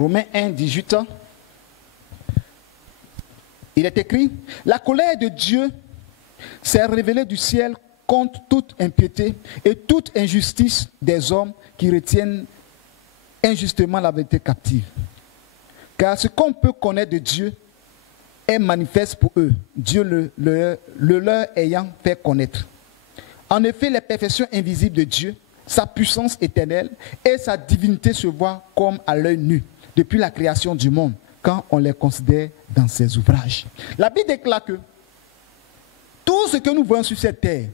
Romains 1, 18. Il est écrit, la colère de Dieu s'est révélée du ciel contre toute impiété et toute injustice des hommes qui retiennent injustement la vérité captive. Car ce qu'on peut connaître de Dieu est manifeste pour eux, Dieu le leur ayant fait connaître. En effet, les perfections invisibles de Dieu, sa puissance éternelle et sa divinité se voient comme à l'œil nu depuis la création du monde, quand on les considère dans ses ouvrages. La Bible déclare que tout ce que nous voyons sur cette terre,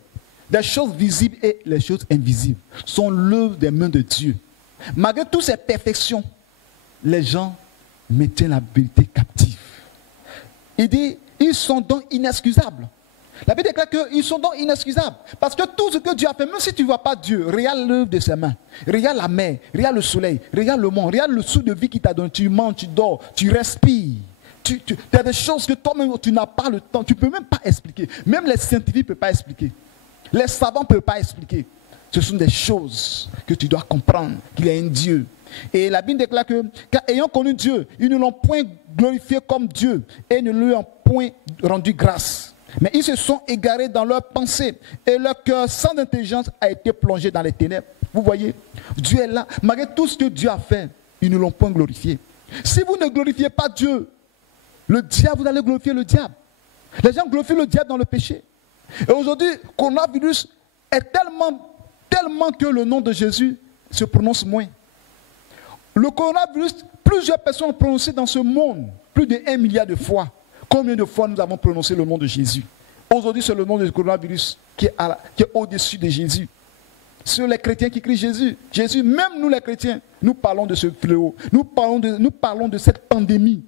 les choses visibles et les choses invisibles, sont l'œuvre des mains de Dieu. Malgré toutes ces perfections, les gens maintiennent la vérité captive. Il dit, ils sont donc inexcusables. La Bible déclare qu'ils sont donc inexcusables. Parce que tout ce que Dieu a fait, même si tu ne vois pas Dieu, regarde l'œuvre de ses mains. Regarde la mer, regarde le soleil, regarde le monde, regarde le souffle de vie qu'il t'a donné. Tu manges, tu dors, tu respires. Tu as des choses que toi-même, tu n'as pas le temps. Tu ne peux même pas expliquer. Même les scientifiques ne peuvent pas expliquer. Les savants ne peuvent pas expliquer. Ce sont des choses que tu dois comprendre, qu'il y a un Dieu. Et la Bible déclare que, car ayant connu Dieu, ils ne l'ont point glorifié comme Dieu et ne lui ont point rendu grâce. Mais ils se sont égarés dans leurs pensées et leur cœur sans intelligence a été plongé dans les ténèbres. Vous voyez, Dieu est là. Malgré tout ce que Dieu a fait, ils ne l'ont point glorifié. Si vous ne glorifiez pas Dieu, le diable, vous allez glorifier le diable. Les gens glorifient le diable dans le péché. Et aujourd'hui, le coronavirus est tellement que le nom de Jésus se prononce moins. Le coronavirus, plusieurs personnes ont prononcé dans ce monde, plus de 1 milliard de fois. Combien de fois nous avons prononcé le nom de Jésus? Aujourd'hui, c'est le nom du coronavirus qui est au-dessus de Jésus. C'est les chrétiens qui crient Jésus. Jésus, même nous les chrétiens, nous parlons de ce fléau. Nous parlons de cette pandémie.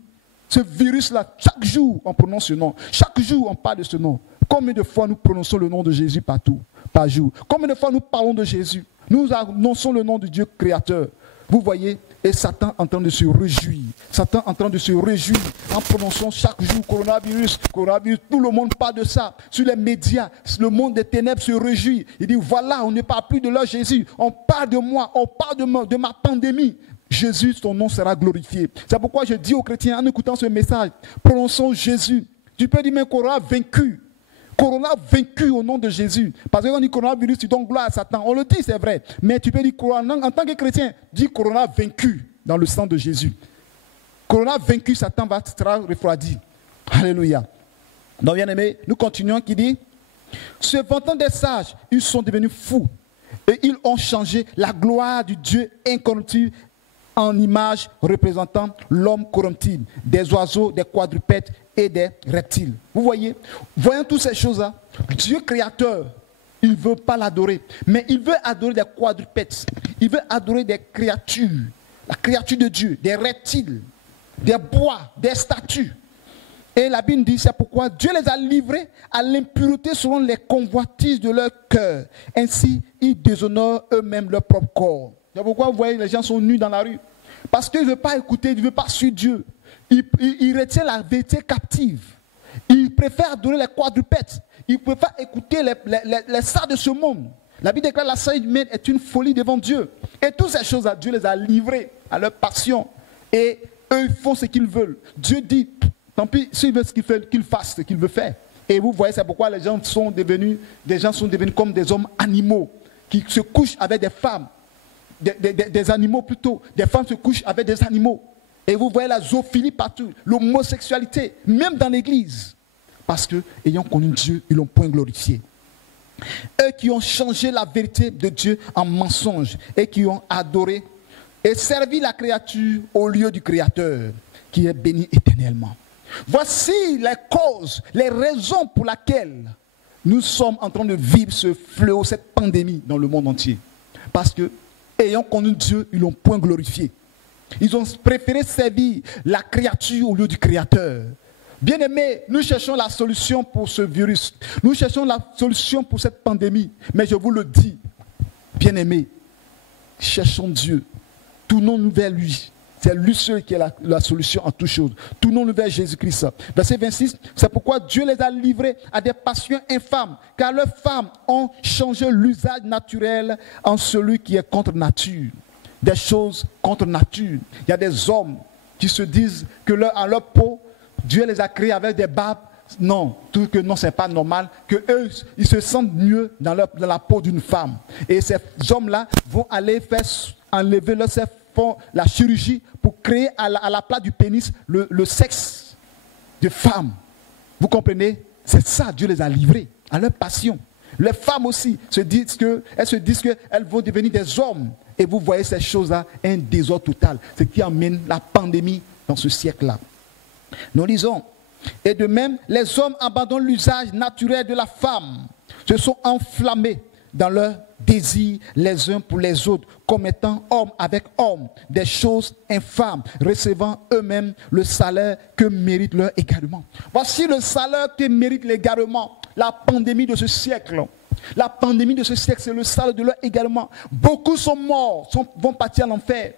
Ce virus-là, chaque jour, on prononce ce nom. Chaque jour, on parle de ce nom. Combien de fois nous prononçons le nom de Jésus partout, par jour? Combien de fois nous parlons de Jésus? Nous annonçons le nom du Dieu créateur. Vous voyez, et Satan en train de se réjouir. Satan en train de se réjouir en prononçant chaque jour coronavirus, coronavirus. Tout le monde parle de ça. Sur les médias, le monde des ténèbres se réjouit. Il dit, voilà, on ne parle plus de leur Jésus. On parle de moi, on parle de ma pandémie. Jésus, son nom sera glorifié. C'est pourquoi je dis aux chrétiens, en écoutant ce message, prononçons Jésus. Tu peux dire, mais Corona vaincu. Corona vaincu au nom de Jésus. Parce que quand on dit coronavirus, tu donnes gloire à Satan. On le dit, c'est vrai. Mais tu peux dire Corona, en tant que chrétien, dis Corona vaincu dans le sang de Jésus. Corona vaincu, Satan sera refroidi. Alléluia. Donc, bien aimé, nous continuons qui dit, se vantant des sages, ils sont devenus fous. Et ils ont changé la gloire du Dieu incorruptible en image représentant l'homme corruptible, des oiseaux, des quadrupèdes et des reptiles. Vous voyez, voyant toutes ces choses-là, Dieu créateur, il ne veut pas l'adorer, mais il veut adorer des quadrupèdes, il veut adorer des créatures, la créature de Dieu, des reptiles, des bois, des statues. Et la Bible dit, c'est pourquoi Dieu les a livrés à l'impureté selon les convoitises de leur cœur. Ainsi, ils déshonorent eux-mêmes leur propre corps. C'est pourquoi vous voyez, les gens sont nus dans la rue. Parce qu'ils ne veulent pas écouter, ils ne veulent pas suivre Dieu. Ils retiennent la vérité captive. Ils préfèrent adorer les quadrupèdes. Ils préfèrent écouter les saints de ce monde. La Bible déclare que la sainte humaine est une folie devant Dieu. Et toutes ces choses-là, Dieu les a livrées à leur passion. Et eux, ils font ce qu'ils veulent. Dieu dit, tant pis, s'ils veulent ce qu'ils veulent, qu'ils fassent ce qu'ils veulent faire. Et vous voyez, c'est pourquoi les gens sont devenus comme des hommes animaux qui se couchent avec des femmes. Des animaux plutôt. Des femmes se couchent avec des animaux. Et vous voyez la zoophilie partout, l'homosexualité, même dans l'église. Parce que, ayant connu Dieu, ils l'ont point glorifié. Eux qui ont changé la vérité de Dieu en mensonge et qui ont adoré et servi la créature au lieu du Créateur, qui est béni éternellement. Voici les causes, les raisons pour lesquelles nous sommes en train de vivre ce fléau, cette pandémie dans le monde entier. Parce que, ayant connu Dieu, ils l'ont point glorifié. Ils ont préféré servir la créature au lieu du Créateur. Bien-aimés, nous cherchons la solution pour ce virus. Nous cherchons la solution pour cette pandémie. Mais je vous le dis, bien-aimés, cherchons Dieu. Tournons-nous vers lui. C'est lui seul qui est la solution en toutes choses. Tournons-nous vers Jésus-Christ. Verset 26, c'est pourquoi Dieu les a livrés à des passions infâmes, car leurs femmes ont changé l'usage naturel en celui qui est contre nature. Des choses contre nature. Il y a des hommes qui se disent que en leur peau, Dieu les a créés avec des barbes. Non, non, c'est pas normal. Que eux, ils se sentent mieux dans la peau d'une femme. Et ces hommes-là vont aller enlever leur sexe, font la chirurgie pour créer à la place du pénis le sexe de femme. Vous comprenez? C'est ça, Dieu les a livrés à leur passion. Les femmes aussi se disent qu'elles vont devenir des hommes. Et vous voyez ces choses-là, un désordre total. Ce qui amène la pandémie dans ce siècle-là. Nous lisons. Et de même, les hommes abandonnent l'usage naturel de la femme, se sont enflammés dans leurs désirs les uns pour les autres, commettant homme avec homme des choses infâmes, recevant eux-mêmes le salaire que mérite leur égarement. Voici le salaire que mérite l'égarement, la pandémie de ce siècle. La pandémie de ce siècle, c'est le salaire de leur égarement. Beaucoup sont morts, vont partir à l'enfer.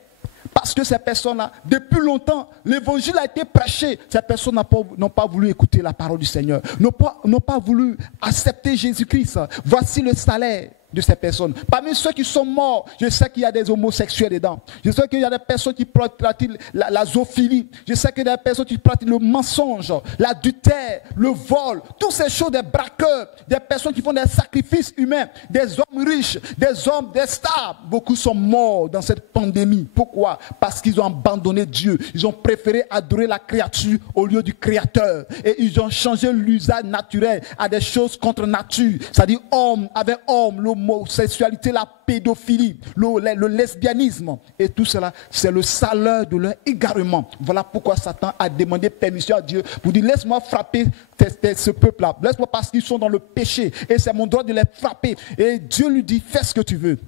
Parce que ces personnes-là, depuis longtemps, l'évangile a été prêché. Ces personnes n'ont pas voulu écouter la parole du Seigneur, n'ont pas voulu accepter Jésus-Christ. Voici le salaire de ces personnes. Parmi ceux qui sont morts, je sais qu'il y a des homosexuels dedans. Je sais qu'il y a des personnes qui pratiquent la zoophilie. Je sais qu'il y a des personnes qui pratiquent le mensonge, l'adultère, le vol. Toutes ces choses, des braqueurs, des personnes qui font des sacrifices humains, des hommes riches, des hommes, des stars. Beaucoup sont morts dans cette pandémie. Pourquoi? Parce qu'ils ont abandonné Dieu. Ils ont préféré adorer la créature au lieu du Créateur. Et ils ont changé l'usage naturel à des choses contre nature. C'est-à-dire homme avec homme, l'homosexualité, la pédophilie, le lesbianisme. Et tout cela, c'est le salaire de leur égarement. Voilà pourquoi Satan a demandé permission à Dieu pour dire, laisse-moi frapper ce peuple-là. Laisse-moi parce qu'ils sont dans le péché. Et c'est mon droit de les frapper. Et Dieu lui dit, fais ce que tu veux.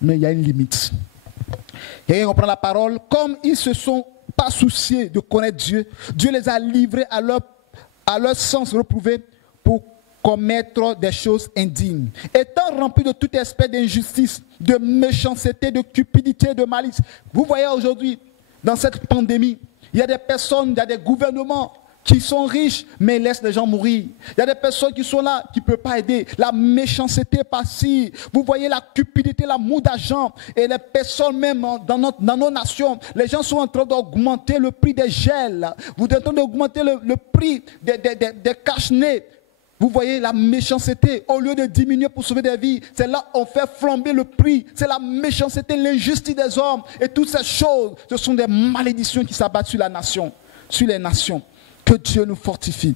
Mais il y a une limite. Et on prend la parole. Comme ils ne se sont pas souciés de connaître Dieu, Dieu les a livrés à leur sens reprouvé pour commettre des choses indignes. Étant remplis de toute espèce d'injustice, de méchanceté, de cupidité, de malice. Vous voyez aujourd'hui, dans cette pandémie, il y a des personnes, il y a des gouvernements qui sont riches, mais laissent les gens mourir. Il y a des personnes qui sont là, qui ne peuvent pas aider. La méchanceté passive. Vous voyez la cupidité, l'amour d'argent. Et les personnes même dans nos nations, les gens sont en train d'augmenter le prix des gels. Vous êtes en train d'augmenter le prix des cache-nez. Vous voyez la méchanceté, au lieu de diminuer pour sauver des vies, c'est là on fait flamber le prix. C'est la méchanceté, l'injustice des hommes. Et toutes ces choses, ce sont des malédictions qui s'abattent sur la nation, sur les nations. Que Dieu nous fortifie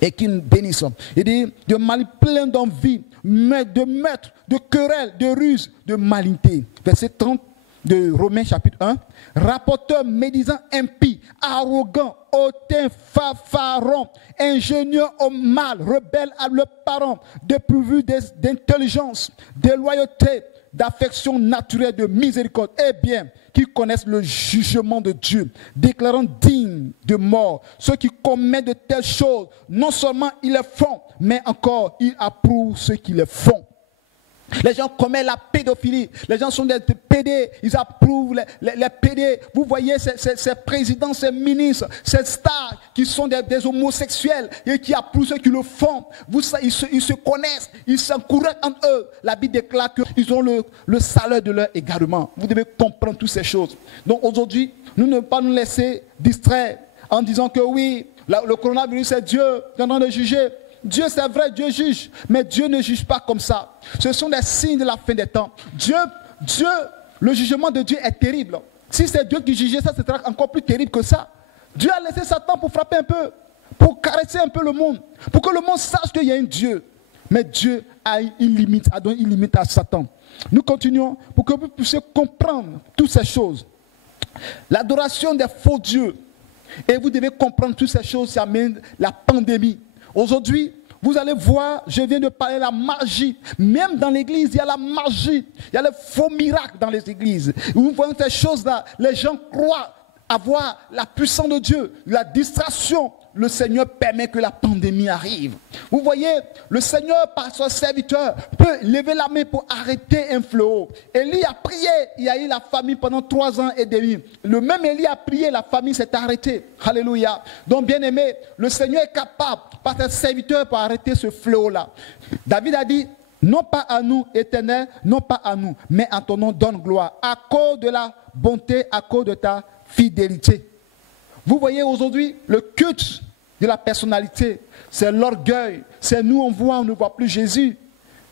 et qu'il nous bénisse. Il dit de mal plein d'envie, de maîtres, de querelles, de ruses, de malignité. Verset 30 de Romains chapitre 1. Rapporteur, médisant, impie, arrogant, hautain, fanfaron, ingénieux au mal, rebelle à leurs parents, dépourvu d'intelligence, de loyauté, d'affection naturelle, de miséricorde, et bien, qui connaissent le jugement de Dieu, déclarant dignes de mort ceux qui commettent de telles choses. Non seulement ils les font, mais encore ils approuvent ceux qui les font. Les gens commettent la pédophilie. Les gens sont des pédés. Ils approuvent les pédés. Vous voyez ces présidents, ces ministres, ces stars qui sont des homosexuels et qui approuvent ceux qui le font. Ils se connaissent. Ils s'encouragent entre eux. La Bible déclare qu'ils ont le salaire de leur égarement. Vous devez comprendre toutes ces choses. Donc aujourd'hui, nous ne pouvons pas nous laisser distraire en disant que oui, le coronavirus c'est Dieu qui est en train de juger. Dieu, c'est vrai, Dieu juge, mais Dieu ne juge pas comme ça. Ce sont des signes de la fin des temps. Dieu, le jugement de Dieu est terrible. Si c'est Dieu qui jugeait ça, c'est encore plus terrible que ça. Dieu a laissé Satan pour frapper un peu, pour caresser un peu le monde, pour que le monde sache qu'il y a un Dieu. Mais Dieu a une limite, a donné une limite à Satan. Nous continuons pour que vous puissiez comprendre toutes ces choses. L'adoration des faux dieux. Et vous devez comprendre toutes ces choses, ça amène la pandémie. Aujourd'hui, vous allez voir, je viens de parler de la magie. Même dans l'église, il y a la magie. Il y a les faux miracles dans les églises. Vous voyez ces choses-là, les gens croient avoir la puissance de Dieu, la distraction. Le Seigneur permet que la pandémie arrive. Vous voyez, le Seigneur, par son serviteur, peut lever la main pour arrêter un fléau. Élie a prié, il y a eu la famine pendant 3 ans et demi. Le même Élie a prié, la famine s'est arrêtée. Alléluia. Donc, bien aimé, le Seigneur est capable, par son serviteur, pour arrêter ce fléau-là. David a dit, non pas à nous, Éternel, non pas à nous, mais à ton nom donne gloire, à cause de la bonté, à cause de ta fidélité. Vous voyez aujourd'hui, le culte de la personnalité, c'est l'orgueil, c'est nous on voit, on ne voit plus Jésus.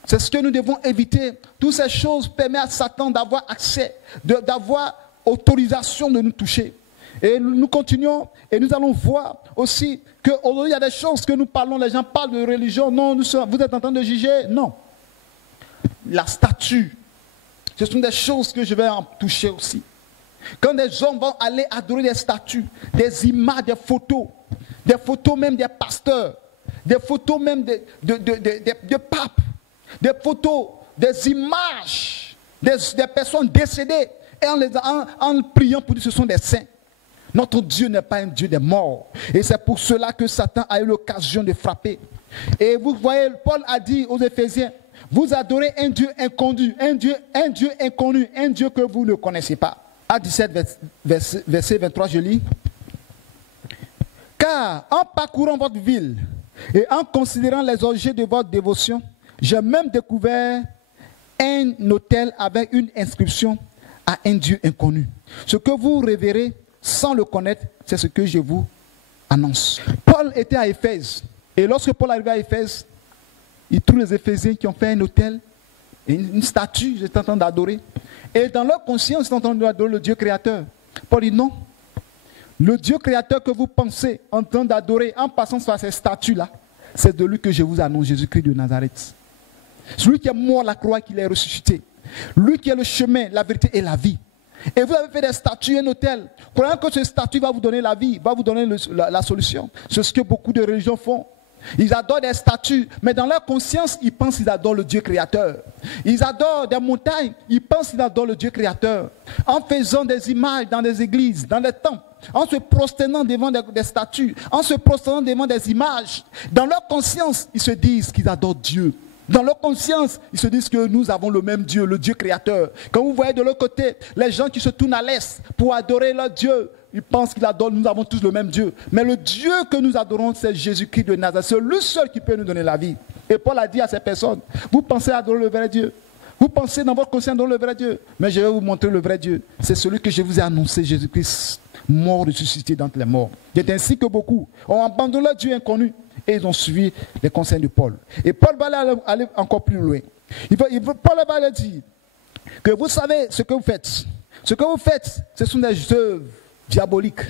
C'est ce que nous devons éviter. Toutes ces choses permettent à Satan d'avoir accès, d'avoir autorisation de nous toucher. Et nous continuons et nous allons voir aussi qu'aujourd'hui il y a des choses que nous parlons, les gens parlent de religion, non, vous êtes en train de juger, non. La statue, ce sont des choses que je vais en toucher aussi. Quand des hommes vont aller adorer des statues, des images, des photos même des pasteurs, des photos même de papes, des photos, des images, des personnes décédées, et en priant pour dire que ce sont des saints. Notre Dieu n'est pas un Dieu des morts. Et c'est pour cela que Satan a eu l'occasion de frapper. Et vous voyez, Paul a dit aux Éphésiens, vous adorez un Dieu inconnu, un Dieu inconnu, un Dieu que vous ne connaissez pas. Acte 17, verset 23, je lis. Car en parcourant votre ville et en considérant les objets de votre dévotion, j'ai même découvert un autel avec une inscription à un Dieu inconnu. Ce que vous révérez sans le connaître, c'est ce que je vous annonce. Paul était à Éphèse. Et lorsque Paul arrivait à Éphèse, il trouve les Éphésiens qui ont fait un autel, une statue, ils étaient en train d'adorer. Et dans leur conscience, ils sont en train d'adorer le Dieu créateur. Paul dit non. Le Dieu créateur que vous pensez en train d'adorer en passant sur ces statues-là, c'est de lui que je vous annonce, Jésus-Christ de Nazareth. Celui qui est mort à la croix et qui est ressuscité. Lui qui est le chemin, la vérité et la vie. Et vous avez fait des statues, un autel. Croyant que ce statut va vous donner la vie, va vous donner la solution. C'est ce que beaucoup de religions font. Ils adorent des statues, mais dans leur conscience, ils pensent qu'ils adorent le Dieu créateur. Ils adorent des montagnes, ils pensent qu'ils adorent le Dieu créateur. En faisant des images dans des églises, dans des temples, en se prosternant devant des statues, en se prosternant devant des images, dans leur conscience, ils se disent qu'ils adorent Dieu. Dans leur conscience, ils se disent que nous avons le même Dieu, le Dieu créateur. Quand vous voyez de l'autre côté, les gens qui se tournent à l'est pour adorer leur Dieu, ils pensent qu'ils adorent, nous avons tous le même Dieu. Mais le Dieu que nous adorons, c'est Jésus-Christ de Nazareth. C'est lui seul qui peut nous donner la vie. Et Paul a dit à ces personnes, vous pensez adorer le vrai Dieu. Vous pensez dans votre conscience adorer le vrai Dieu. Mais je vais vous montrer le vrai Dieu. C'est celui que je vous ai annoncé, Jésus-Christ, mort, ressuscité d'entre les morts. C'est ainsi que beaucoup ont abandonné leur Dieu inconnu. Et ils ont suivi les conseils de Paul. Et Paul va aller encore plus loin. Paul va leur dire que vous savez ce que vous faites. Ce que vous faites, ce sont des œuvres diaboliques.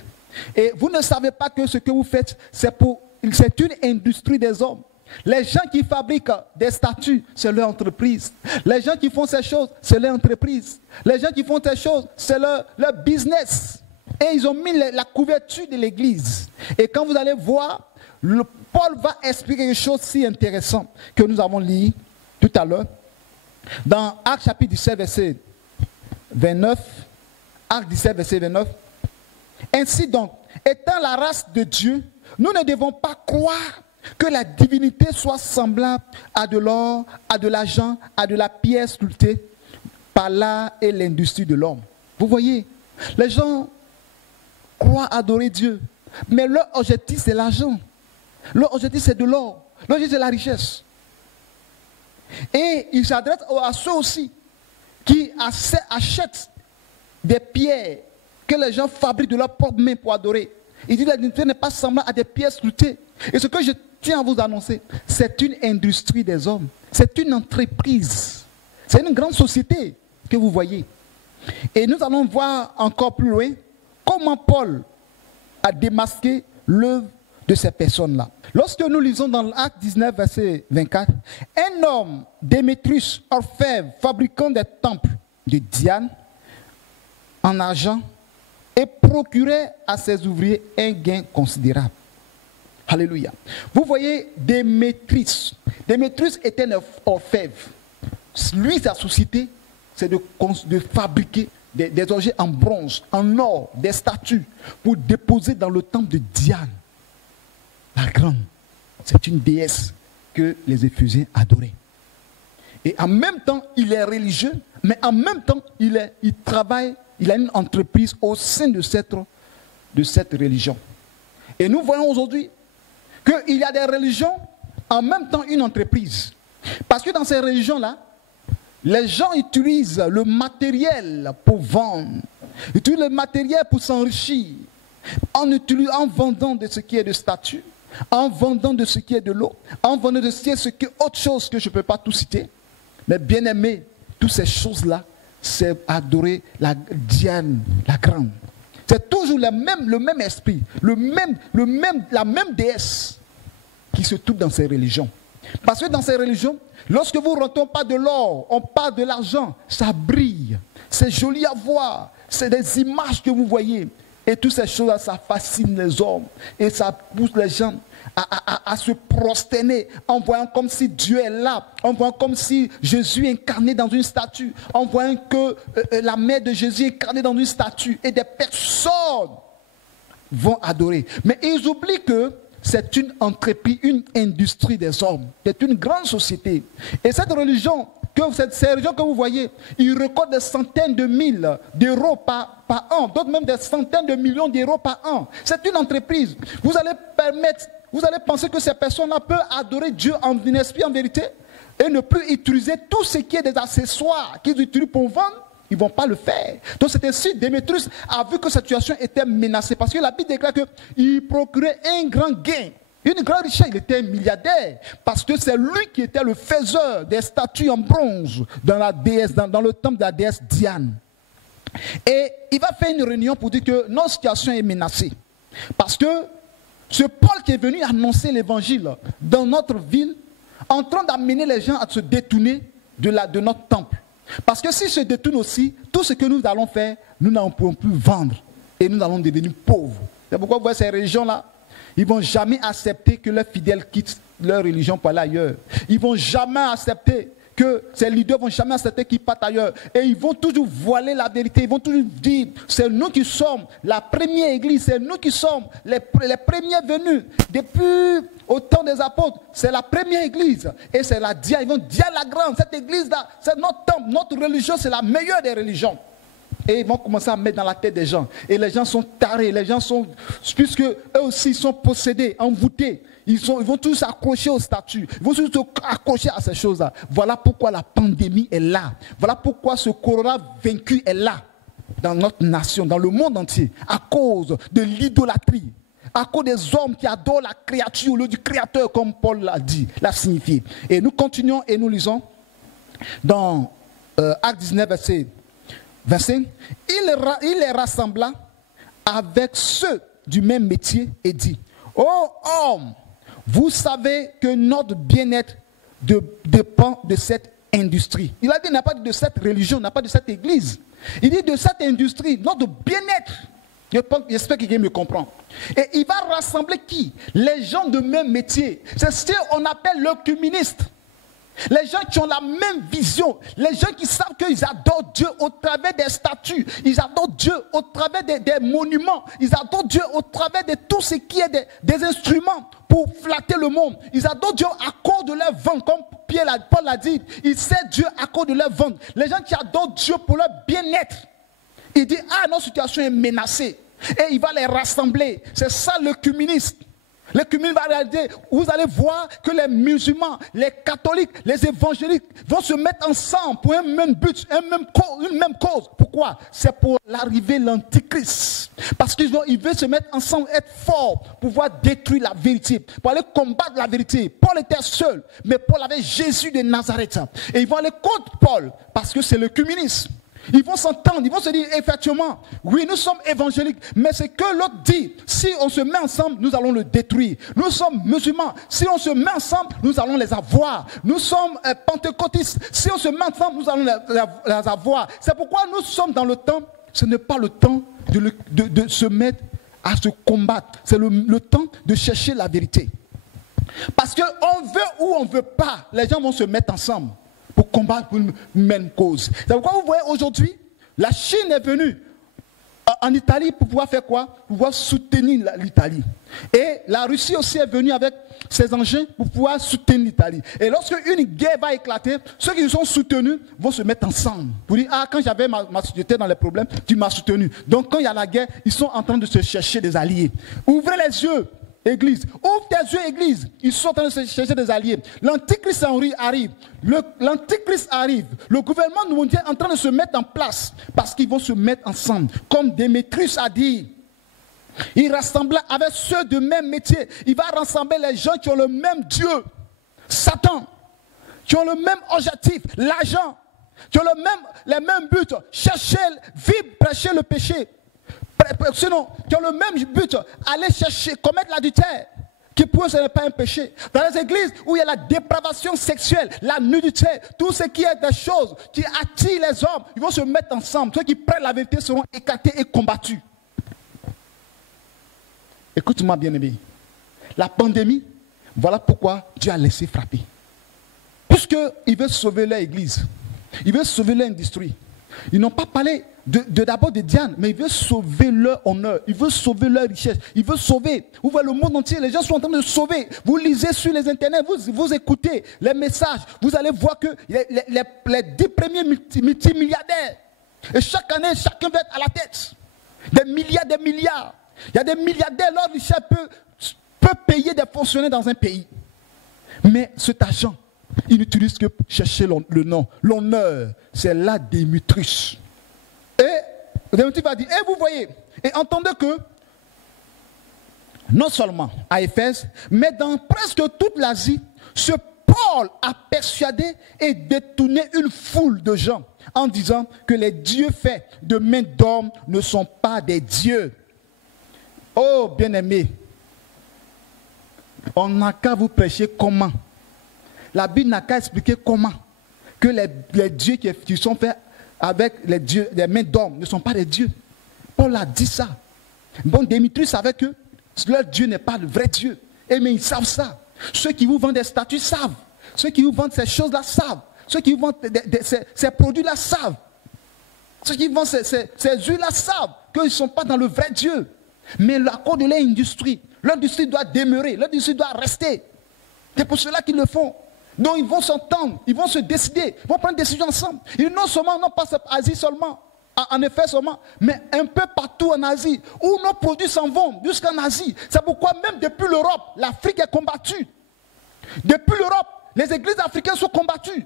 Et vous ne savez pas que ce que vous faites, c'est une industrie des hommes. Les gens qui fabriquent des statues, c'est leur entreprise. Les gens qui font ces choses, c'est leur entreprise. Les gens qui font ces choses, c'est leur business. Et ils ont mis la couverture de l'église. Et quand vous allez voir, Paul va expliquer quelque chose si intéressant que nous avons lu tout à l'heure. Dans Actes chapitre 17, verset 29. Actes 17, verset 29. Ainsi donc, étant la race de Dieu, nous ne devons pas croire que la divinité soit semblable à de l'or, à de l'argent, à de la pierre sculptée par l'art et l'industrie de l'homme. Vous voyez, les gens croient adorer Dieu, mais leur objectif c'est l'argent. Leur objectif c'est de l'or. Leur objectif c'est la richesse. Et ils s'adressent à ceux aussi qui achètent des pierres que les gens fabriquent de leurs propres mains pour adorer. Ils disent que la divinité n'est pas semblable à des pierres sculptées. Et ce que je tiens à vous annoncer, c'est une industrie des hommes. C'est une entreprise. C'est une grande société que vous voyez. Et nous allons voir encore plus loin comment Paul a démasqué l'œuvre de ces personnes-là. Lorsque nous lisons dans l'Acte 19, verset 24, un homme, Démétrius, orfèvre, fabricant des temples de Diane en argent, et procurait à ses ouvriers un gain considérable. Alléluia. Vous voyez Démétrius. Démétrius était un orfèvre. Lui, sa société, c'est de fabriquer des objets en bronze, en or, des statues, pour déposer dans le temple de Diane, la grande. C'est une déesse que les Éphésiens adoraient. Et en même temps, il est religieux, mais en même temps, il travaille, il a une entreprise au sein de cette religion. Et nous voyons aujourd'hui qu'il y a des religions, en même temps une entreprise. Parce que dans ces religions-là, les gens utilisent le matériel pour vendre, ils utilisent le matériel pour s'enrichir. en vendant de ce qui est de statut, en vendant de ce qui est de l'eau, en vendant de ce qui est autre chose que je ne peux pas tout citer. Mais bien aimé, toutes ces choses-là, c'est adorer la Diane, la grande. C'est toujours le même esprit, la même déesse qui se trouve dans ces religions. Parce que dans ces religions, lorsque vous ne rentrez pas de l'or, on parle de l'argent, ça brille, c'est joli à voir, c'est des images que vous voyez. Et toutes ces choses-là, ça fascine les hommes et ça pousse les gens à se prosterner en voyant comme si Dieu est là, en voyant comme si Jésus est incarné dans une statue, en voyant que la mère de Jésus est incarnée dans une statue et des personnes vont adorer. Mais ils oublient que c'est une entreprise, une industrie des hommes, c'est une grande société. Et cette religion, ces religions que vous voyez, ils recordent des centaines de mille d'euros par an, d'autres même des centaines de millions d'euros par an. C'est une entreprise. Vous allez penser que ces personnes-là peuvent adorer Dieu en esprit, en vérité, et ne plus utiliser tout ce qui est des accessoires qu'ils utilisent pour vendre. Ils ne vont pas le faire. Donc c'est ainsi, Démétrius a vu que cette situation était menacée. Parce que la Bible déclare qu'il procurait un grand gain. Une grande richesse, il était un milliardaire. Parce que c'est lui qui était le faiseur des statues en bronze dans le temple de la déesse Diane. Et il va faire une réunion pour dire que notre situation est menacée. Parce que ce Paul qui est venu annoncer l'évangile dans notre ville, en train d'amener les gens à se détourner de notre temple. Parce que si se détourne aussi, tout ce que nous allons faire, nous n'en pourrons plus vendre. Et nous allons devenir pauvres. C'est pourquoi vous voyez ces religions-là, ils ne vont jamais accepter que leurs fidèles quittent leur religion pour aller ailleurs. Ils ne vont jamais accepter que ces leaders ne vont jamais accepter qu'ils partent ailleurs. Et ils vont toujours voiler la vérité. Ils vont toujours dire, c'est nous qui sommes la première église, c'est nous qui sommes les premiers venus. Depuis au temps des apôtres, c'est la première église. Et c'est la Dia. Ils vont dire la grande, cette église-là, c'est notre temple, notre religion, c'est la meilleure des religions. Et ils vont commencer à mettre dans la tête des gens. Et les gens sont tarés, les gens sont, puisque eux aussi ils sont possédés, envoûtés. Ils vont tous s'accrocher aux statues, ils vont tous s'accrocher à ces choses-là. Voilà pourquoi la pandémie est là. Voilà pourquoi ce corona vaincu est là, dans notre nation, dans le monde entier, à cause de l'idolâtrie, à cause des hommes qui adorent la créature au lieu du créateur, comme Paul l'a dit, l'a signifié. Et nous continuons et nous lisons dans Actes 19, verset 25. Il les rassembla avec ceux du même métier et dit, ô hommes, vous savez que notre bien-être dépend de cette industrie. Il a dit, il n'a pas dit de cette religion, il n'a pas de cette église. Il dit de cette industrie, notre bien-être. J'espère que quelqu'un me comprend. Et il va rassembler qui? Les gens de même métier. C'est ce qu'on appelle l'œcuménisme. Les gens qui ont la même vision, les gens qui savent qu'ils adorent Dieu au travers des statues, ils adorent Dieu au travers des monuments, ils adorent Dieu au travers de tout ce qui est des instruments pour flatter le monde. Ils adorent Dieu à cause de leur vente, comme Paul l'a dit, ils servent Dieu à cause de leur vente. Les gens qui adorent Dieu pour leur bien-être, il dit, ah, notre situation est menacée. Et il va les rassembler. C'est ça l'œcuménisme. L'œcuménisme va réaliser, vous allez voir que les musulmans, les catholiques, les évangéliques vont se mettre ensemble pour un même but, une même cause. Pourquoi? C'est pour l'arrivée de l'Antichrist. Parce qu'ils veulent se mettre ensemble, être forts, pour pouvoir détruire la vérité, pour aller combattre la vérité. Paul était seul, mais Paul avait Jésus de Nazareth. Et ils vont aller contre Paul, parce que c'est l'œcuménisme. Ils vont s'entendre, ils vont se dire effectivement, oui, nous sommes évangéliques, mais c'est que l'autre dit, si on se met ensemble, nous allons le détruire. Nous sommes musulmans, si on se met ensemble, nous allons les avoir. Nous sommes pentecôtistes, si on se met ensemble, nous allons les avoir. C'est pourquoi nous sommes dans le temps, ce n'est pas le temps de se mettre à se combattre, c'est le temps de chercher la vérité. Parce qu'on veut ou on ne veut pas, les gens vont se mettre ensemble pour combattre pour une même cause. C'est pourquoi vous voyez aujourd'hui, la Chine est venue en Italie pour pouvoir faire quoi? Pour pouvoir soutenir l'Italie. Et la Russie aussi est venue avec ses engins pour pouvoir soutenir l'Italie. Et lorsque une guerre va éclater, ceux qui sont soutenus vont se mettre ensemble pour dire, ah, quand j'étais dans les problèmes, tu m'as soutenu. Donc quand il y a la guerre, ils sont en train de se chercher des alliés. Ouvrez les yeux. Église, ouvre tes yeux, Église. Ils sont en train de se chercher des alliés. L'Antichrist arrive. L'Antichrist arrive. Le gouvernement mondial est en train de se mettre en place parce qu'ils vont se mettre ensemble. Comme Démétrius a dit, Il rassembla avec ceux du même métier. Il va rassembler les gens qui ont le même Dieu, Satan, qui ont le même objectif, l'argent, qui ont les mêmes buts, chercher, vivre, prêcher le péché. Sinon, qui ont le même but, aller chercher, commettre l'adultère, qui pour eux ce n'est pas un péché. Dans les églises où il y a la dépravation sexuelle, la nudité, tout ce qui est des choses qui attirent les hommes, ils vont se mettre ensemble. Ceux qui prennent la vérité seront écartés et combattus. Écoute-moi bien aimé, la pandémie, voilà pourquoi Dieu a laissé frapper. Puisqu'il veut sauver leur église, il veut sauver leur industrie. Ils n'ont pas parlé d'abord de Diane, mais il veut sauver leur honneur, il veut sauver leur richesse, il veut sauver. Vous voyez le monde entier, les gens sont en train de sauver. Vous lisez sur les internets, vous écoutez les messages, vous allez voir que les 10 premiers multimilliardaires, et chaque année, chacun va être à la tête. Des milliards, des milliards. Il y a des milliardaires, leur richesse peut payer des fonctionnaires dans un pays. Mais cet argent, il n'utilise que chercher le nom. L'honneur, c'est la Démétrius. Et Démétrius va dire, et vous voyez, et entendez que, non seulement à Éphèse, mais dans presque toute l'Asie, ce Paul a persuadé et détourné une foule de gens en disant que les dieux faits de main d'homme ne sont pas des dieux. Oh, bien-aimés, on n'a qu'à vous prêcher comment. La Bible n'a qu'à expliquer comment que les dieux qui sont faits avec les dieux, les mains d'hommes ne sont pas des dieux. Paul a dit ça. Bon, Démétrius savait que leur Dieu n'est pas le vrai Dieu. Et mais ils savent ça. Ceux qui vous vendent des statues savent. Ceux qui vous vendent ces choses-là savent. Ceux qui vous vendent ces produits-là savent. Ceux qui vendent ces huiles-là savent qu'ils ne sont pas dans le vrai Dieu. Mais à cause de leur industrie doit demeurer, l'industrie doit rester. C'est pour cela qu'ils le font. Donc ils vont s'entendre, ils vont se décider, ils vont prendre des décisions ensemble. Et non pas en Asie seulement, en effet seulement, mais un peu partout en Asie, où nos produits s'en vont jusqu'en Asie. C'est pourquoi même depuis l'Europe, l'Afrique est combattue. Depuis l'Europe, les églises africaines sont combattues.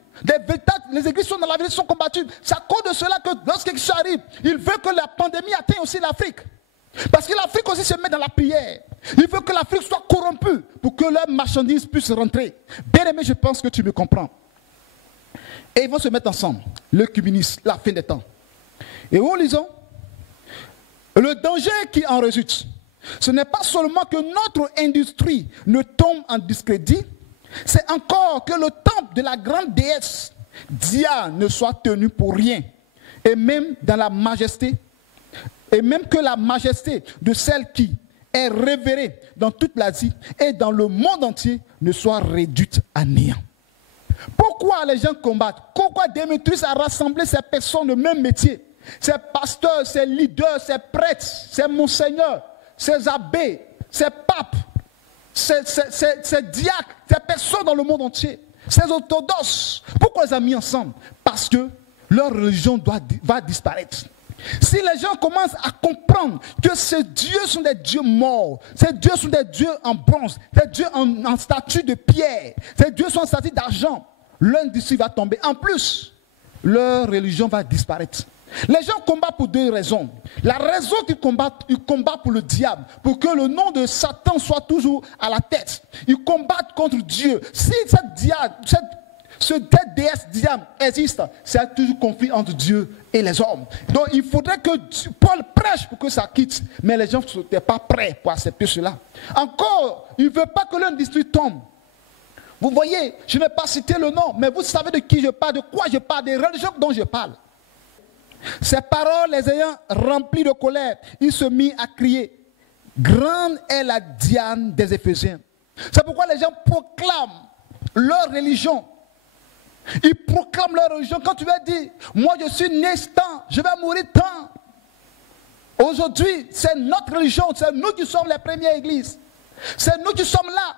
Les églises sont dans la ville sont combattues. C'est à cause de cela que lorsque quelque chose arrive, il veut que la pandémie atteigne aussi l'Afrique. Parce que l'Afrique aussi se met dans la prière. Il veut que l'Afrique soit corrompue pour que leurs marchandises puissent rentrer. Bien aimé, je pense que tu me comprends. Et ils vont se mettre ensemble. L'œcuménisme, la fin des temps. Et où lisons, le danger qui en résulte, ce n'est pas seulement que notre industrie ne tombe en discrédit, c'est encore que le temple de la grande déesse Dia ne soit tenu pour rien. Et même dans la majesté, et même que la majesté de celle qui est révérée dans toute l'Asie et dans le monde entier ne soit réduite à néant. Pourquoi les gens combattent? Pourquoi Démétrius a rassemblé ces personnes de même métier? Ces pasteurs, ces leaders, ces prêtres, ces monseigneurs, ces abbés, ces papes, ces diacres, ces personnes dans le monde entier, ces orthodoxes. Pourquoi ils ont mis ensemble? Parce que leur religion va disparaître. Si les gens commencent à comprendre que ces dieux sont des dieux morts, ces dieux sont des dieux en bronze, ces dieux en statue de pierre, ces dieux sont en statue d'argent, l'industrie va tomber. En plus, leur religion va disparaître. Les gens combattent pour deux raisons. La raison qu'ils combattent, ils combattent pour le diable, pour que le nom de Satan soit toujours à la tête. Ils combattent contre Dieu. Si cette déesse diable existe, c'est toujours conflit entre Dieu et les hommes. Donc il faudrait que Paul prêche pour que ça quitte. Mais les gens ne sont pas prêts pour accepter cela. Encore, il ne veut pas que l'industrie tombe. Vous voyez, je n'ai pas cité le nom, mais vous savez de qui je parle, de quoi je parle, des religions dont je parle. Ces paroles les ayant remplies de colère, il se mit à crier, grande est la Diane des Éphésiens. C'est pourquoi les gens proclament leur religion. Ils proclament leur religion. Quand tu vas dire, moi je suis né tant, je vais mourir tant. Aujourd'hui, c'est notre religion, c'est nous qui sommes les premières églises. C'est nous qui sommes là.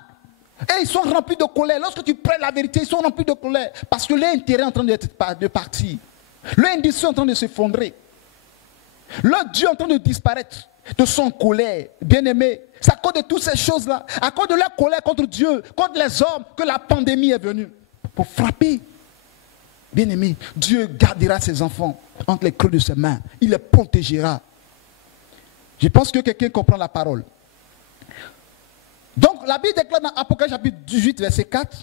Et ils sont remplis de colère. Lorsque tu prends la vérité, ils sont remplis de colère. Parce que leur intérêt est en train de partir. Leur industrie est en train de s'effondrer. Leur Dieu est en train de disparaître. De son colère, bien-aimé. C'est à cause de toutes ces choses-là, à cause de leur colère contre Dieu, contre les hommes, que la pandémie est venue. Pour frapper. Bien-aimé, Dieu gardera ses enfants entre les creux de ses mains. Il les protégera. Je pense que quelqu'un comprend la parole. Donc, la Bible déclare dans Apocalypse chapitre 18, verset 4.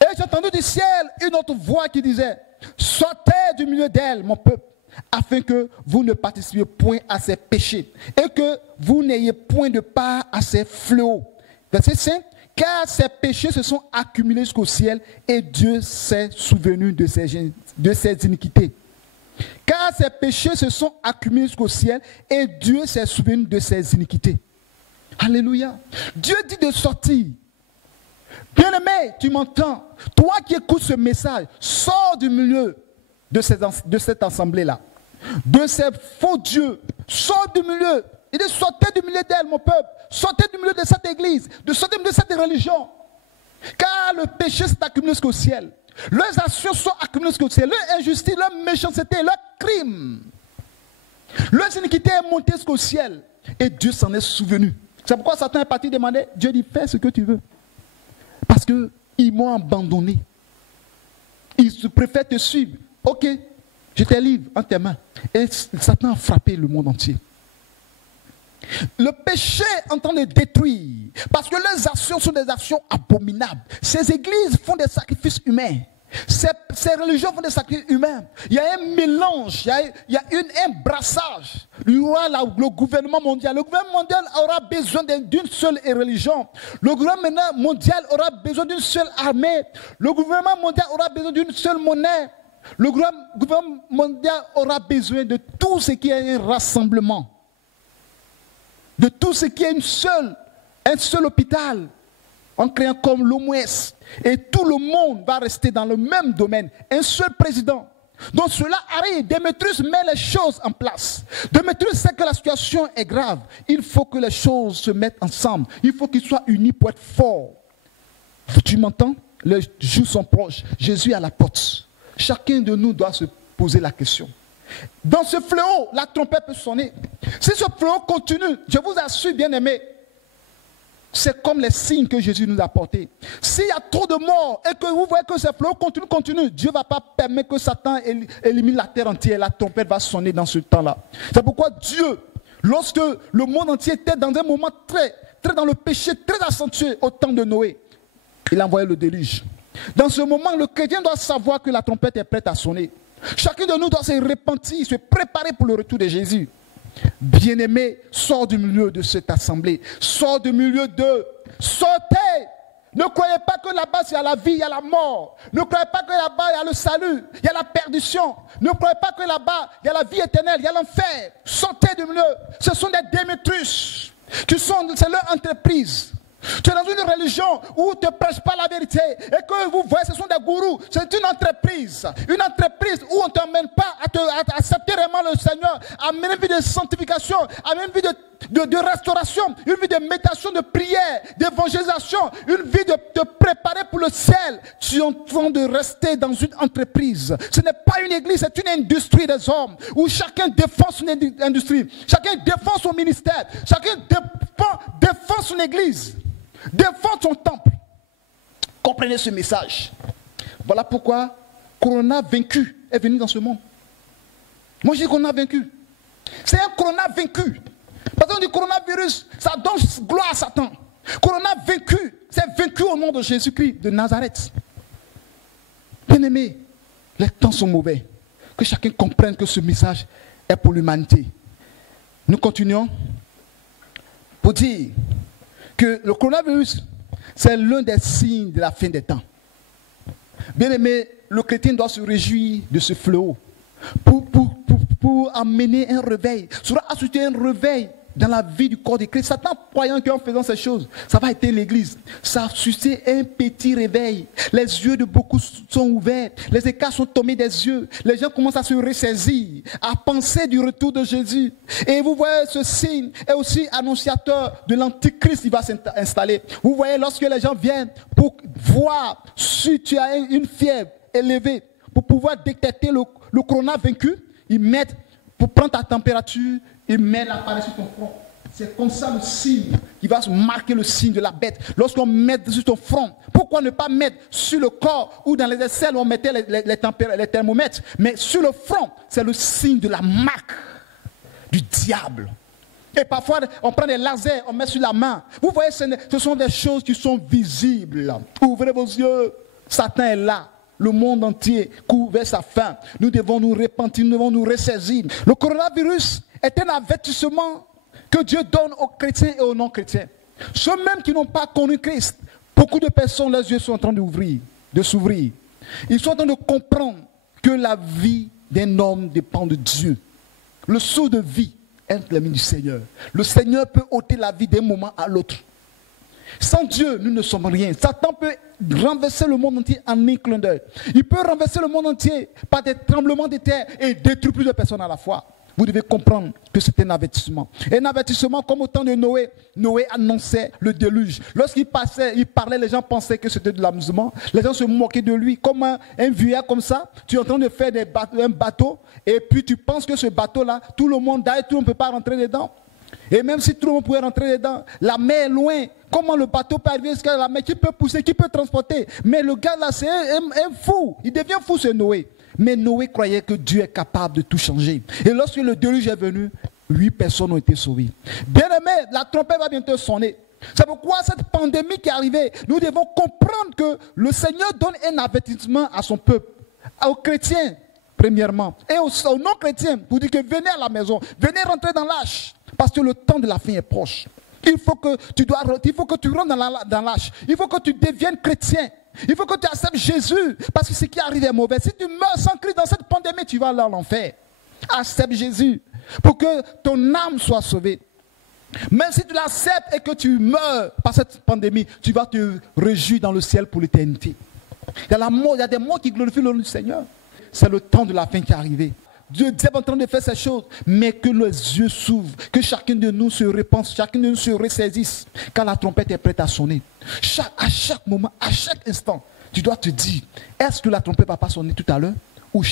Et j'ai entendu du ciel une autre voix qui disait, sortez du milieu d'elle, mon peuple, afin que vous ne participiez point à ses péchés et que vous n'ayez point de part à ses fléaux. Verset 5. Car ses péchés se sont accumulés jusqu'au ciel et Dieu s'est souvenu de ses iniquités. Car ses péchés se sont accumulés jusqu'au ciel et Dieu s'est souvenu de ses iniquités. Alléluia. Dieu dit de sortir. Bien-aimé, tu m'entends? Toi qui écoutes ce message, sors du milieu de cette assemblée-là, de ces faux dieux. Sors du milieu. Il dit sortez du milieu d'elle, mon peuple. Sortez du milieu de cette église, sortez du milieu de cette religion. Car le péché s'est accumulé jusqu'au ciel. Leurs actions sont accumulées jusqu'au ciel. Leur injustice, leur méchanceté, leur crime. Leur iniquité est montée jusqu'au ciel. Et Dieu s'en est souvenu. C'est pourquoi Satan est parti demander, Dieu dit, fais ce que tu veux. Parce qu'ils m'ont abandonné. Ils préfèrent te suivre. Ok, je te livre en tes mains. Et Satan a frappé le monde entier. Le péché est en train de détruire. Parce que leurs actions sont des actions abominables. Ces églises font des sacrifices humains. Ces religions font des sacrifices humains. Il y a un mélange, il y a un brassage. Il y aura le gouvernement mondial. Le gouvernement mondial aura besoin d'une seule religion. Le gouvernement mondial aura besoin d'une seule armée. Le gouvernement mondial aura besoin d'une seule monnaie. Le gouvernement mondial aura besoin de tout ce qui est un rassemblement. De tout ce qui est un seul hôpital. En créant comme l'OMS. Et tout le monde va rester dans le même domaine. Un seul président. Donc cela arrive. Démétrius met les choses en place. Démétrius sait que la situation est grave. Il faut que les choses se mettent ensemble. Il faut qu'ils soient unis pour être forts. Tu m'entends? Les jours sont proches. Jésus est à la porte. Chacun de nous doit se poser la question. Dans ce fléau, la trompette peut sonner. Si ce fléau continue, je vous assure, bien-aimés, c'est comme les signes que Jésus nous a apportés. S'il y a trop de morts et que vous voyez que ce flot continue, Dieu ne va pas permettre que Satan élimine la terre entière. La trompette va sonner dans ce temps-là. C'est pourquoi Dieu, lorsque le monde entier était dans un moment très dans le péché, très accentué au temps de Noé, il a envoyé le déluge. Dans ce moment, le chrétien doit savoir que la trompette est prête à sonner. Chacun de nous doit se repentir, se préparer pour le retour de Jésus. Bien-aimé, sors du milieu de cette assemblée. Sors du milieu de... Sortez! Ne croyez pas que là-bas, il y a la vie, il y a la mort. Ne croyez pas que là-bas, il y a le salut, il y a la perdition. Ne croyez pas que là-bas, il y a la vie éternelle, il y a l'enfer. Sortez du milieu. Ce sont des Démétrius. C'est leur entreprise. Tu es dans une religion où on ne te prêche pas la vérité et que vous voyez, ce sont des gourous. C'est une entreprise où on ne t'emmène pas à accepter vraiment le Seigneur, à mener une vie de sanctification, à mener une vie de restauration, une vie de méditation, de prière, d'évangélisation, une vie de te préparer pour le ciel. Tu es en train de rester dans une entreprise. Ce n'est pas une église, c'est une industrie des hommes où chacun défend son industrie, chacun défend son ministère, chacun défend son église. Défends ton temple. Comprenez ce message. Voilà pourquoi Corona vaincu est venu dans ce monde. Moi je dis qu'on a vaincu. C'est un Corona vaincu. Parce qu'on dit coronavirus, ça donne gloire à Satan. Corona vaincu, c'est vaincu au nom de Jésus-Christ de Nazareth. Bien-aimés, les temps sont mauvais. Que chacun comprenne que ce message est pour l'humanité. Nous continuons pour dire que le coronavirus, c'est l'un des signes de la fin des temps. Bien aimé, le chrétien doit se réjouir de ce fléau pour amener un réveil. Cela a suscité un réveil dans la vie du corps de Christ. Satan croyant qu'en faisant ces choses, ça va être l'église. Ça a suscité un petit réveil. Les yeux de beaucoup sont ouverts. Les écarts sont tombés des yeux. Les gens commencent à se ressaisir, à penser du retour de Jésus. Et vous voyez, ce signe est aussi annonciateur de l'antichrist qui va s'installer. Vous voyez, lorsque les gens viennent pour voir si tu as une fièvre élevée, pour pouvoir détecter le corona vaincu, ils mettent, pour prendre ta température, il met l'appareil sur ton front. C'est comme ça le signe qui va marquer le signe de la bête. Lorsqu'on met sur ton front, pourquoi ne pas mettre sur le corps ou dans les aisselles où on mettait les thermomètres, mais sur le front, c'est le signe de la marque du diable. Et parfois, on prend des lasers, on met sur la main. Vous voyez, ce sont des choses qui sont visibles. Ouvrez vos yeux. Satan est là. Le monde entier court vers sa fin. Nous devons nous repentir, nous devons nous ressaisir. Le coronavirus est un avertissement que Dieu donne aux chrétiens et aux non-chrétiens. Ceux même qui n'ont pas connu Christ, beaucoup de personnes, leurs yeux sont en train de s'ouvrir. Ils sont en train de comprendre que la vie d'un homme dépend de Dieu. Le souffle de vie est entre les mains du Seigneur. Le Seigneur peut ôter la vie d'un moment à l'autre. Sans Dieu, nous ne sommes rien. Satan peut renverser le monde entier en un clin d'œil. Il peut renverser le monde entier par des tremblements de terre et détruire plus de personnes à la fois. Vous devez comprendre que c'est un avertissement. Un avertissement comme au temps de Noé. Noé annonçait le déluge. Lorsqu'il passait, il parlait, les gens pensaient que c'était de l'amusement. Les gens se moquaient de lui. Comme un vieillard comme ça, tu es en train de faire un bateau et puis tu penses que ce bateau-là, tout le monde d'ailleurs, tout le monde ne peut pas rentrer dedans. Et même si tout le monde pouvait rentrer dedans, la mer est loin. Comment le bateau peut arriver jusqu'à la mer? Qui peut pousser? Qui peut transporter? Mais le gars là, c'est un fou. Il devient fou, c'est Noé. Mais Noé croyait que Dieu est capable de tout changer. Et lorsque le déluge est venu, 8 personnes ont été sauvées. Bien aimé, la trompette va bientôt sonner. C'est pourquoi cette pandémie qui est arrivée, nous devons comprendre que le Seigneur donne un avertissement à son peuple, aux chrétiens, premièrement, et aux non-chrétiens, pour dire que venez à la maison, venez rentrer dans l'âge, parce que le temps de la fin est proche. Il faut que tu rentres dans l'âge. Il faut que tu deviennes chrétien. Il faut que tu acceptes Jésus. Parce que ce qui arrive est mauvais. Si tu meurs sans Christ dans cette pandémie, tu vas aller en enfer. Accepte Jésus pour que ton âme soit sauvée. Même si tu l'acceptes et que tu meurs par cette pandémie, tu vas te réjouir dans le ciel pour l'éternité. Il y a des morts qui glorifient le nom du Seigneur. C'est le temps de la fin qui est arrivé. Dieu est en train de faire ces choses, mais que les yeux s'ouvrent, que chacun de nous se repense, chacun de nous se ressaisisse, quand la trompette est prête à sonner. À chaque moment, à chaque instant, tu dois te dire, est-ce que la trompette ne va pas sonner tout à l'heure, ou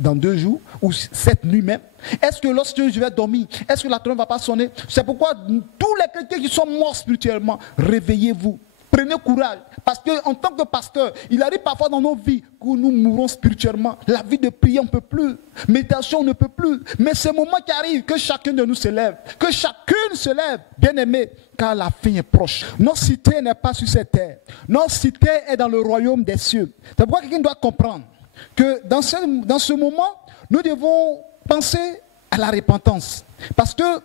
dans 2 jours, ou cette nuit même? Est-ce que lorsque je vais dormir, est-ce que la trompette ne va pas sonner? C'est pourquoi tous les chrétiens qui sont morts spirituellement, réveillez-vous. Prenez courage, parce qu'en tant que pasteur, il arrive parfois dans nos vies que nous mourons spirituellement. La vie de prière, on ne peut plus. Méditation, on ne peut plus. Mais c'est le moment qui arrive que chacun de nous se lève. Que chacune se lève, bien aimé, car la fin est proche. Notre cité n'est pas sur cette terre. Notre cité est dans le royaume des cieux. C'est pourquoi quelqu'un doit comprendre que dans ce moment, nous devons penser à la repentance. Parce que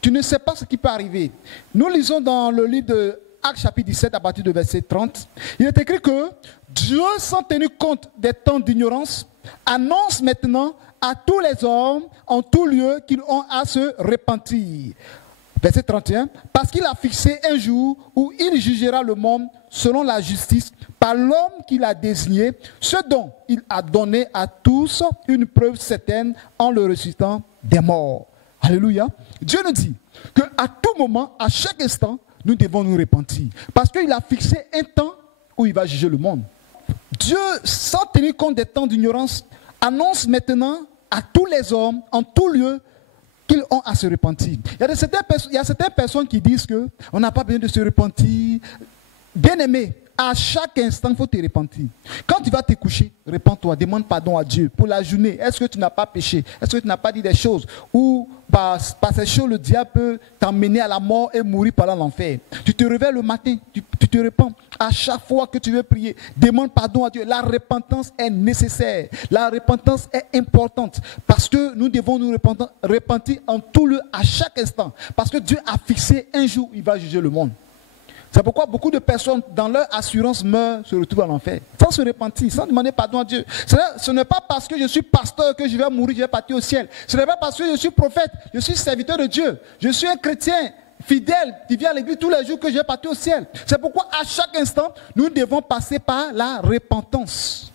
tu ne sais pas ce qui peut arriver. Nous lisons dans le livre de Actes chapitre 17 à partir de verset 30, il est écrit que Dieu, sans tenir compte des temps d'ignorance, annonce maintenant à tous les hommes en tout lieu qu'ils ont à se repentir. Verset 31, parce qu'il a fixé un jour où il jugera le monde selon la justice par l'homme qu'il a désigné, ce dont il a donné à tous une preuve certaine en le ressuscitant des morts. Alléluia. Dieu nous dit qu'à tout moment, à chaque instant, nous devons nous repentir. Parce qu'il a fixé un temps où il va juger le monde. Dieu, sans tenir compte des temps d'ignorance, annonce maintenant à tous les hommes, en tout lieu, qu'ils ont à se repentir. Il y a certaines personnes qui disent qu'on n'a pas besoin de se repentir. Bien aimé, à chaque instant, il faut te repentir. Quand tu vas te coucher, repens-toi, demande pardon à Dieu pour la journée. Est-ce que tu n'as pas péché? Est-ce que tu n'as pas dit des choses? Ou par ces choses, le diable peut t'emmener à la mort et mourir pendant l'enfer. Tu te réveilles le matin, tu te repens. À chaque fois que tu veux prier, demande pardon à Dieu. La repentance est nécessaire. La repentance est importante. Parce que nous devons nous repentir en tout lieu, à chaque instant. Parce que Dieu a fixé un jour où il va juger le monde. C'est pourquoi beaucoup de personnes, dans leur assurance, meurent, se retrouvent en enfer. Sans se repentir, sans demander pardon à Dieu. Ce n'est pas parce que je suis pasteur que je vais mourir, je vais partir au ciel. Ce n'est pas parce que je suis prophète, je suis serviteur de Dieu. Je suis un chrétien fidèle qui vient à l'église tous les jours que je vais partir au ciel. C'est pourquoi à chaque instant, nous devons passer par la repentance.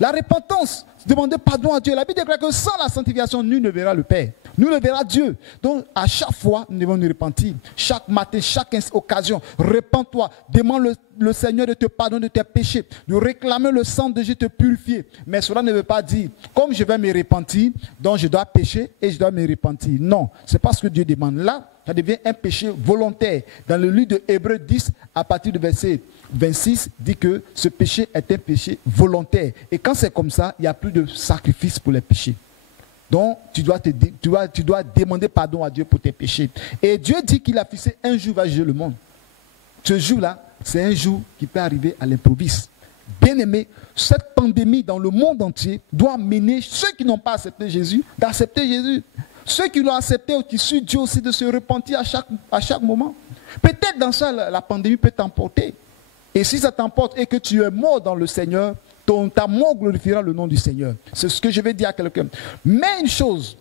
La repentance, demander pardon à Dieu. La Bible déclare que sans la sanctification, nul ne verra le Père. Nous le verra Dieu. Donc, à chaque fois, nous devons nous repentir. Chaque matin, chaque occasion, repens-toi. Demande le Seigneur de te pardonner de tes péchés. De réclamer le sang de Jésus te purifier. Mais cela ne veut pas dire, comme je vais me repentir, donc je dois pécher et je dois me repentir. Non, c'est pas ce que Dieu demande. Là, ça devient un péché volontaire. Dans le livre de Hébreux 10, à partir du verset 26, dit que ce péché est un péché volontaire. Et quand c'est comme ça, il n'y a plus de sacrifice pour les péchés. Donc, tu dois demander pardon à Dieu pour tes péchés. Et Dieu dit qu'il a fixé un jour va juger le monde. Ce jour-là, c'est un jour qui peut arriver à l'improviste. Bien-aimé, cette pandémie dans le monde entier doit mener ceux qui n'ont pas accepté Jésus d'accepter Jésus. Ceux qui l'ont accepté, qui suivent Dieu aussi, de se repentir à chaque moment. Peut-être dans ça, la pandémie peut t'emporter. Et si ça t'emporte et que tu es mort dans le Seigneur, ta mort glorifiera le nom du Seigneur. C'est ce que je vais dire à quelqu'un. Mais une chose,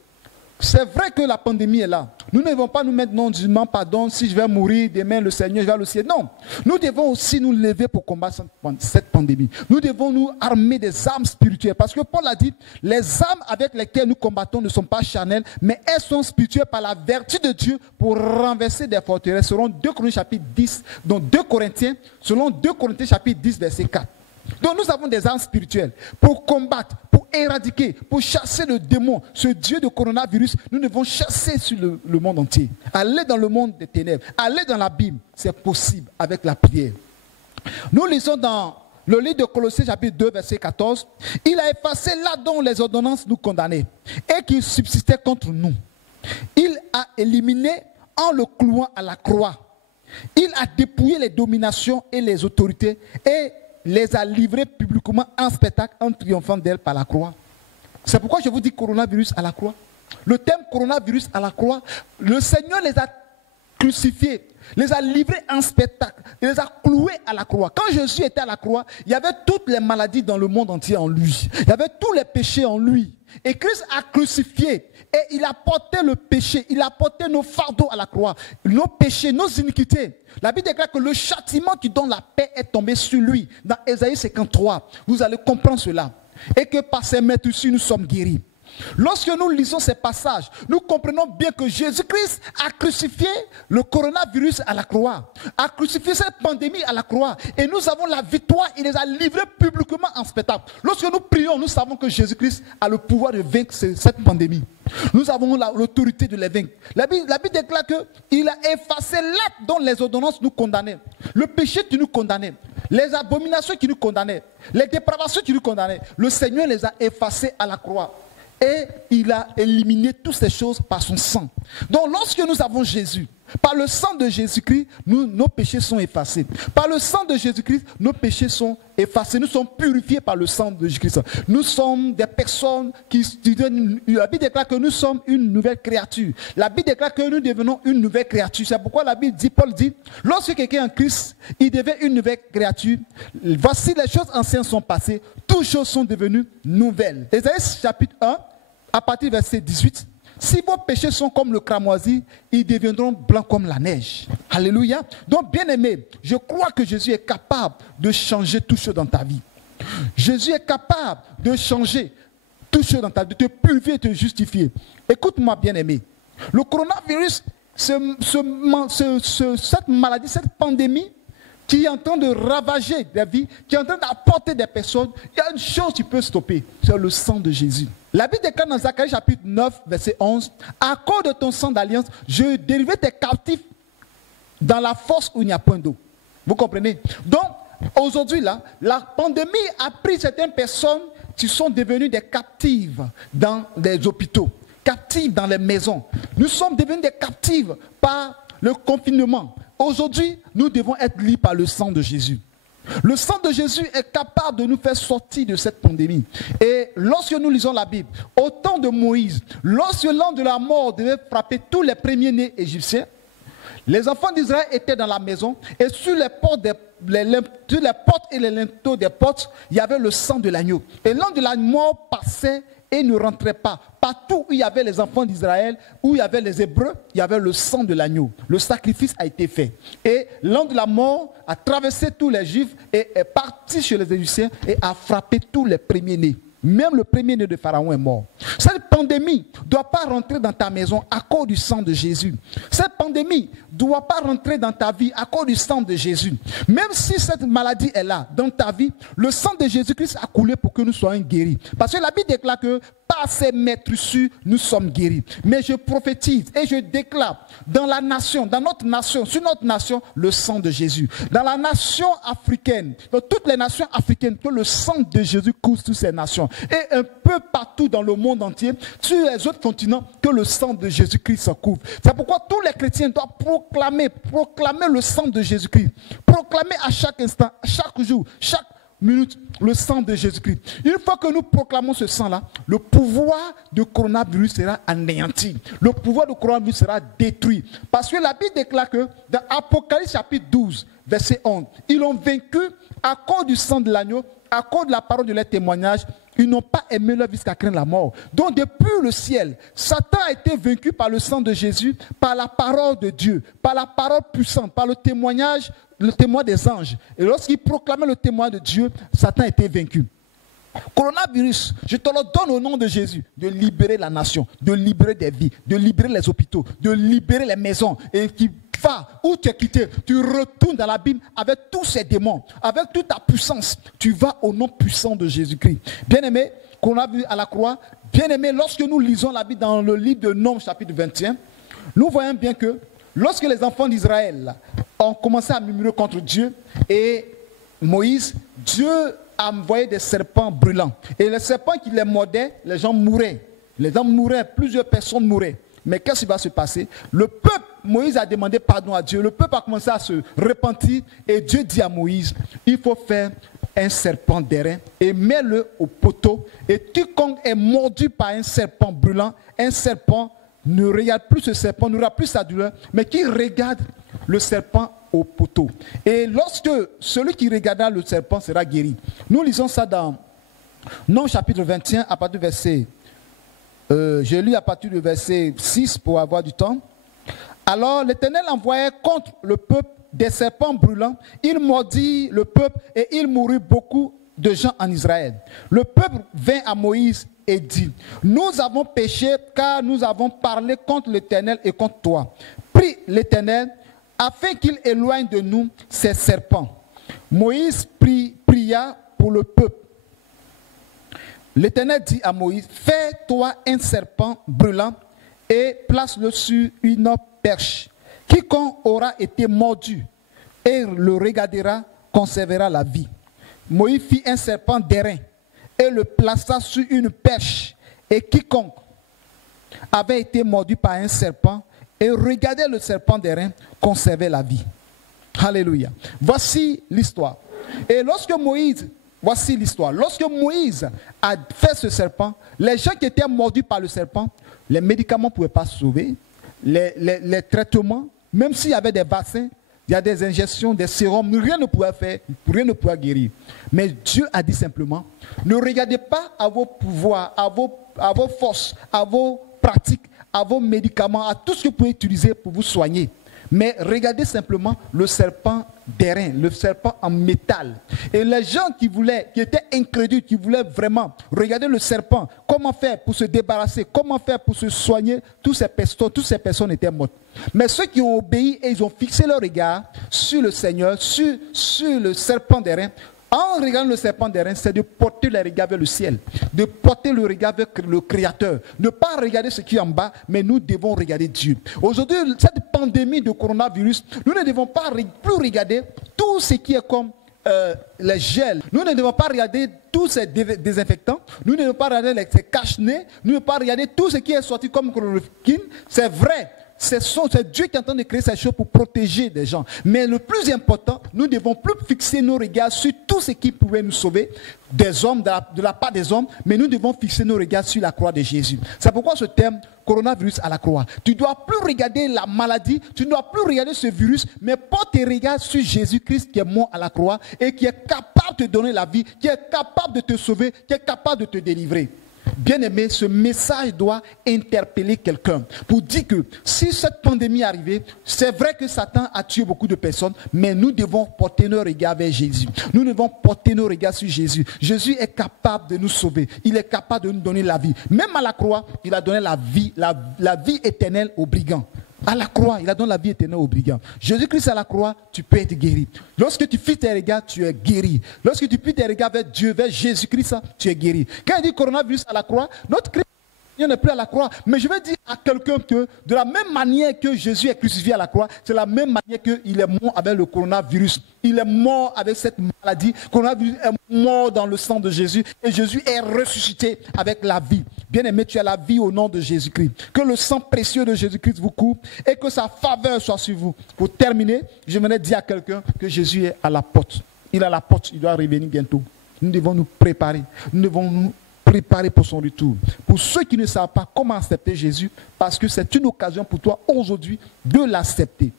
c'est vrai que la pandémie est là. Nous ne devons pas nous mettre non du pardon, si je vais mourir, demain le Seigneur, je vais le ciel. Non, nous devons aussi nous lever pour combattre cette pandémie. Nous devons nous armer des armes spirituelles. Parce que Paul a dit, les armes avec lesquelles nous combattons ne sont pas charnelles, mais elles sont spirituelles par la vertu de Dieu pour renverser des forteresses. Selon 2 Corinthiens chapitre 10, donc 2 Corinthiens, selon 2 Corinthiens chapitre 10, verset 4. Donc nous avons des armes spirituelles pour combattre, pour éradiquer, pour chasser le démon, ce dieu de coronavirus. Nous devons chasser sur le monde entier. Aller dans le monde des ténèbres, aller dans l'abîme, c'est possible avec la prière. Nous lisons dans le livre de Colossiens chapitre 2 verset 14. Il a effacé là dont les ordonnances nous condamnaient et qui subsistaient contre nous. Il a éliminé en le clouant à la croix. Il a dépouillé les dominations et les autorités et les a livrés publiquement en spectacle en triomphant d'elle par la croix. C'est pourquoi je vous dis coronavirus à la croix. Le thème coronavirus à la croix, le Seigneur les a crucifiés, les a livrés en spectacle, il les a cloués à la croix. Quand Jésus était à la croix, il y avait toutes les maladies dans le monde entier en lui. Il y avait tous les péchés en lui. Et Christ a crucifié et il a porté le péché, il a porté nos fardeaux à la croix, nos péchés, nos iniquités. La Bible déclare que le châtiment qui donne la paix est tombé sur lui. Dans Ésaïe 53, vous allez comprendre cela. Et que par ses meurtrissures, nous sommes guéris. Lorsque nous lisons ces passages, nous comprenons bien que Jésus-Christ a crucifié le coronavirus à la croix, a crucifié cette pandémie à la croix, et nous avons la victoire, il les a livrés publiquement en spectacle. Lorsque nous prions, nous savons que Jésus-Christ a le pouvoir de vaincre cette pandémie. Nous avons l'autorité de les vaincre. La Bible déclare qu'il a effacé l'acte dont les ordonnances nous condamnaient, le péché qui nous condamnait, les abominations qui nous condamnaient, les dépravations qui nous condamnaient. Le Seigneur les a effacées à la croix. Et il a éliminé toutes ces choses par son sang. Donc lorsque nous avons Jésus, par le sang de Jésus-Christ, nos péchés sont effacés. Par le sang de Jésus-Christ, nos péchés sont effacés. Nous sommes purifiés par le sang de Jésus-Christ. Nous sommes des personnes la Bible déclare que nous sommes une nouvelle créature. La Bible déclare que nous devenons une nouvelle créature. C'est pourquoi la Bible dit, Paul dit, lorsque quelqu'un est en Christ, il devient une nouvelle créature. Voici les choses anciennes sont passées, toutes choses sont devenues nouvelles. Ésaïe chapitre 1, à partir du verset 18. Si vos péchés sont comme le cramoisi, ils deviendront blancs comme la neige. Alléluia. Donc, bien-aimé, je crois que Jésus est capable de changer tout ce dans ta vie. Jésus est capable de changer tout ce dans ta vie, de te purifier, de te justifier. Écoute-moi, bien-aimé. Le coronavirus, cette maladie, cette pandémie, qui est en train de ravager des vies, qui est en train d'apporter des personnes, il y a une chose qui peut stopper, c'est le sang de Jésus. La Bible déclare dans Zacharie chapitre 9, verset 11, « À cause de ton sang d'alliance, je délivrerai tes captifs dans la force où il n'y a point d'eau. » Vous comprenez? Donc, aujourd'hui, là, la pandémie a pris certaines personnes qui sont devenues des captives dans les hôpitaux, captives dans les maisons. Nous sommes devenus des captives par le confinement. Aujourd'hui, nous devons être libres par le sang de Jésus. Le sang de Jésus est capable de nous faire sortir de cette pandémie. Et lorsque nous lisons la Bible, au temps de Moïse, lorsque l'ange de la mort devait frapper tous les premiers-nés égyptiens, les enfants d'Israël étaient dans la maison et sur les portes et les linteaux des portes, il y avait le sang de l'agneau. Et l'ange de la mort passait et ne rentrait pas. Partout où il y avait les enfants d'Israël, où il y avait les Hébreux, il y avait le sang de l'agneau. Le sacrifice a été fait. Et l'ange de la mort a traversé tous les Juifs et est parti chez les Égyptiens et a frappé tous les premiers-nés. Même le premier-né de Pharaon est mort. Cette pandémie ne doit pas rentrer dans ta maison à cause du sang de Jésus. Cette pandémie ne doit pas rentrer dans ta vie à cause du sang de Jésus. Même si cette maladie est là dans ta vie, le sang de Jésus-Christ a coulé pour que nous soyons guéris. Parce que la Bible déclare que par ces maîtresses, nous sommes guéris. Mais je prophétise et je déclare dans la nation, dans notre nation, sur notre nation, le sang de Jésus. Dans la nation africaine, dans toutes les nations africaines, que le sang de Jésus coule sur ces nations. Et un peu partout dans le monde entier, sur les autres continents, que le sang de Jésus-Christ se couvre. C'est pourquoi tous les chrétiens doivent proclamer le sang de Jésus-Christ. Proclamer à chaque instant, chaque jour, chaque minute, le sang de Jésus-Christ. Une fois que nous proclamons ce sang-là, le pouvoir du coronavirus sera anéanti. Le pouvoir du coronavirus sera détruit. Parce que la Bible déclare que dans Apocalypse chapitre 12, verset 11, ils l'ont vaincu à cause du sang de l'agneau, à cause de la parole de leur témoignage. Ils n'ont pas aimé leur vie jusqu'à craindre la mort. Donc depuis le ciel, Satan a été vaincu par le sang de Jésus, par la parole de Dieu, par la parole puissante, par le témoin des anges. Et lorsqu'il proclamait le témoin de Dieu, Satan a été vaincu. Coronavirus, je te le donne au nom de Jésus, de libérer la nation, de libérer des vies, de libérer les hôpitaux, de libérer les maisons, et qui va où tu es quitté, tu retournes dans l'abîme avec tous ces démons, avec toute ta puissance, tu vas au nom puissant de Jésus-Christ. Bien-aimé, qu'on a vu à la croix, bien-aimé, lorsque nous lisons la Bible dans le livre de Nombres chapitre 21, nous voyons bien que lorsque les enfants d'Israël ont commencé à murmurer contre Dieu et Moïse, Dieu a envoyé des serpents brûlants. Et les serpents qui les mordaient, les gens mouraient. Les gens mouraient, plusieurs personnes mouraient. Mais qu'est-ce qui va se passer? Le peuple, Moïse a demandé pardon à Dieu. Le peuple a commencé à se repentir. Et Dieu dit à Moïse, il faut faire un serpent d'airain et mets-le au poteau. Et quiconque est mordu par un serpent brûlant, un serpent ne regarde plus ce serpent, n'aura plus sa douleur, mais qui regarde le serpent au poteau. Et lorsque celui qui regardera le serpent sera guéri. Nous lisons ça dans Nombres chapitre 21 à partir du verset... j'ai lu à partir du verset 6 pour avoir du temps. Alors l'Éternel envoyait contre le peuple des serpents brûlants. Il mordit le peuple et il mourut beaucoup de gens en Israël. Le peuple vint à Moïse et dit, nous avons péché car nous avons parlé contre l'Éternel et contre toi. Prie l'Éternel afin qu'il éloigne de nous ces serpents. Moïse pria pour le peuple. L'Éternel dit à Moïse, fais-toi un serpent brûlant et place-le sur une perche. Quiconque aura été mordu et le regardera conservera la vie. Moïse fit un serpent d'airain et le plaça sur une perche. Et quiconque avait été mordu par un serpent et regardait le serpent d'airain conservait la vie. Alléluia. Voici l'histoire. Et voici l'histoire. Lorsque Moïse a fait ce serpent, les gens qui étaient mordus par le serpent, les médicaments ne pouvaient pas se sauver, les traitements, même s'il y avait des vaccins, il y a des injections, des sérums, rien ne pouvait faire, rien ne pouvait guérir. Mais Dieu a dit simplement, ne regardez pas à vos pouvoirs, à vos forces, à vos pratiques, à vos médicaments, à tout ce que vous pouvez utiliser pour vous soigner. Mais regardez simplement le serpent d'airain, le serpent en métal. Et les gens qui étaient incrédules, qui voulaient vraiment regarder le serpent, comment faire pour se débarrasser, comment faire pour se soigner, toutes ces personnes étaient mortes. Mais ceux qui ont obéi et ils ont fixé leur regard sur le Seigneur, sur le serpent d'airain, en regardant le serpent d'airain, c'est de porter le regard vers le ciel, de porter le regard vers le Créateur. Ne pas regarder ce qui est en bas, mais nous devons regarder Dieu. Aujourd'hui, cette pandémie de coronavirus, nous ne devons pas plus regarder tout ce qui est comme les gels. Nous ne devons pas regarder tous ces désinfectants. Nous ne devons pas regarder ces cache-nez. Nous ne devons pas regarder tout ce qui est sorti comme chloroquine. C'est vrai. C'est Dieu qui est en train de créer ces choses pour protéger des gens. Mais le plus important, nous ne devons plus fixer nos regards sur tout ce qui pouvait nous sauver, des hommes, de la part des hommes, mais nous devons fixer nos regards sur la croix de Jésus. C'est pourquoi ce terme, coronavirus à la croix. Tu ne dois plus regarder la maladie, tu ne dois plus regarder ce virus, mais porte tes regards sur Jésus-Christ qui est mort à la croix et qui est capable de te donner la vie, qui est capable de te sauver, qui est capable de te délivrer. Bien-aimé, ce message doit interpeller quelqu'un pour dire que si cette pandémie est arrivée, c'est vrai que Satan a tué beaucoup de personnes, mais nous devons porter nos regards vers Jésus. Nous devons porter nos regards sur Jésus. Jésus est capable de nous sauver. Il est capable de nous donner la vie. Même à la croix, il a donné la vie éternelle aux brigands. À la croix, il a donné la vie éternelle aux brigands. Jésus-Christ à la croix, tu peux être guéri. Lorsque tu fixes tes regards, tu es guéri. Lorsque tu fixes tes regards vers Dieu, vers Jésus-Christ, tu es guéri. Quand il dit coronavirus à la croix, notre chrétien n'est plus à la croix. Mais je vais dire à quelqu'un que de la même manière que Jésus est crucifié à la croix, c'est la même manière qu'il est mort avec le coronavirus. Il est mort avec cette maladie. Le coronavirus est mort dans le sang de Jésus. Et Jésus est ressuscité avec la vie. Bien-aimé, tu as la vie au nom de Jésus-Christ. Que le sang précieux de Jésus-Christ vous couvre et que sa faveur soit sur vous. Pour terminer, je voudrais dire à quelqu'un que Jésus est à la porte. Il est à la porte, il doit revenir bientôt. Nous devons nous préparer. Nous devons nous préparer pour son retour. Pour ceux qui ne savent pas comment accepter Jésus, parce que c'est une occasion pour toi aujourd'hui de l'accepter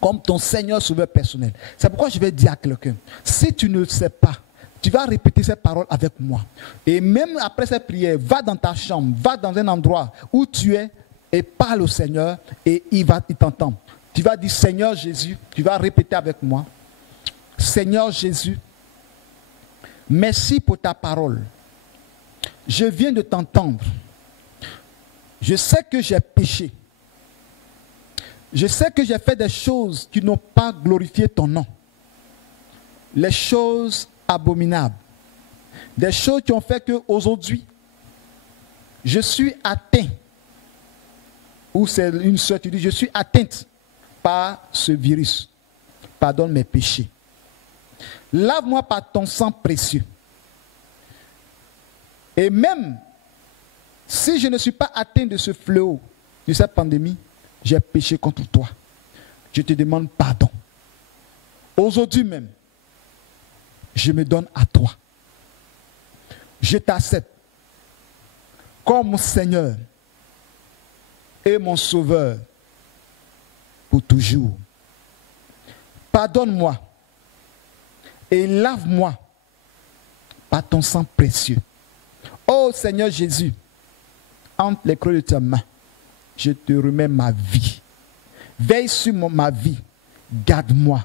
comme ton Seigneur Sauveur personnel. C'est pourquoi je vais dire à quelqu'un, si tu ne le sais pas, tu vas répéter ces paroles avec moi. Et même après cette prière, va dans ta chambre, va dans un endroit où tu es et parle au Seigneur et il t'entend. Tu vas dire, Seigneur Jésus, tu vas répéter avec moi, Seigneur Jésus, merci pour ta parole. Je viens de t'entendre. Je sais que j'ai péché. Je sais que j'ai fait des choses qui n'ont pas glorifié ton nom. Les choses abominables. Des choses qui ont fait qu'aujourd'hui, je suis atteint. Ou c'est une soeur qui dit, je suis atteinte par ce virus. Pardonne mes péchés. Lave-moi par ton sang précieux. Et même si je ne suis pas atteint de ce fléau, de cette pandémie, j'ai péché contre toi. Je te demande pardon. Aujourd'hui même, je me donne à toi. Je t'accepte comme mon Seigneur et mon Sauveur pour toujours. Pardonne-moi et lave-moi par ton sang précieux. Oh Seigneur Jésus, entre les creux de ta main, je te remets ma vie. Veille sur ma vie. Garde-moi.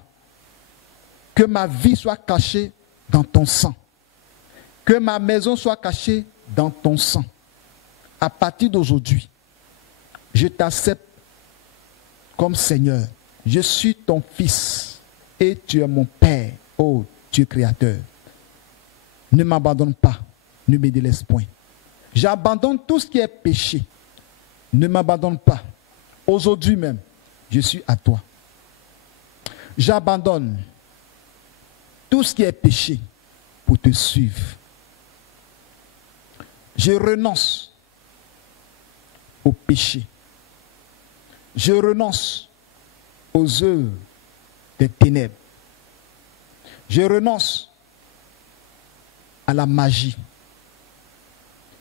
Que ma vie soit cachée dans ton sang. Que ma maison soit cachée dans ton sang. À partir d'aujourd'hui, je t'accepte comme Seigneur. Je suis ton fils et tu es mon Père. Oh Dieu créateur. Ne m'abandonne pas. Ne me délaisse point. J'abandonne tout ce qui est péché. Ne m'abandonne pas. Aujourd'hui même, je suis à toi. J'abandonne tout ce qui est péché pour te suivre. Je renonce au péché. Je renonce aux œuvres des ténèbres. Je renonce à la magie.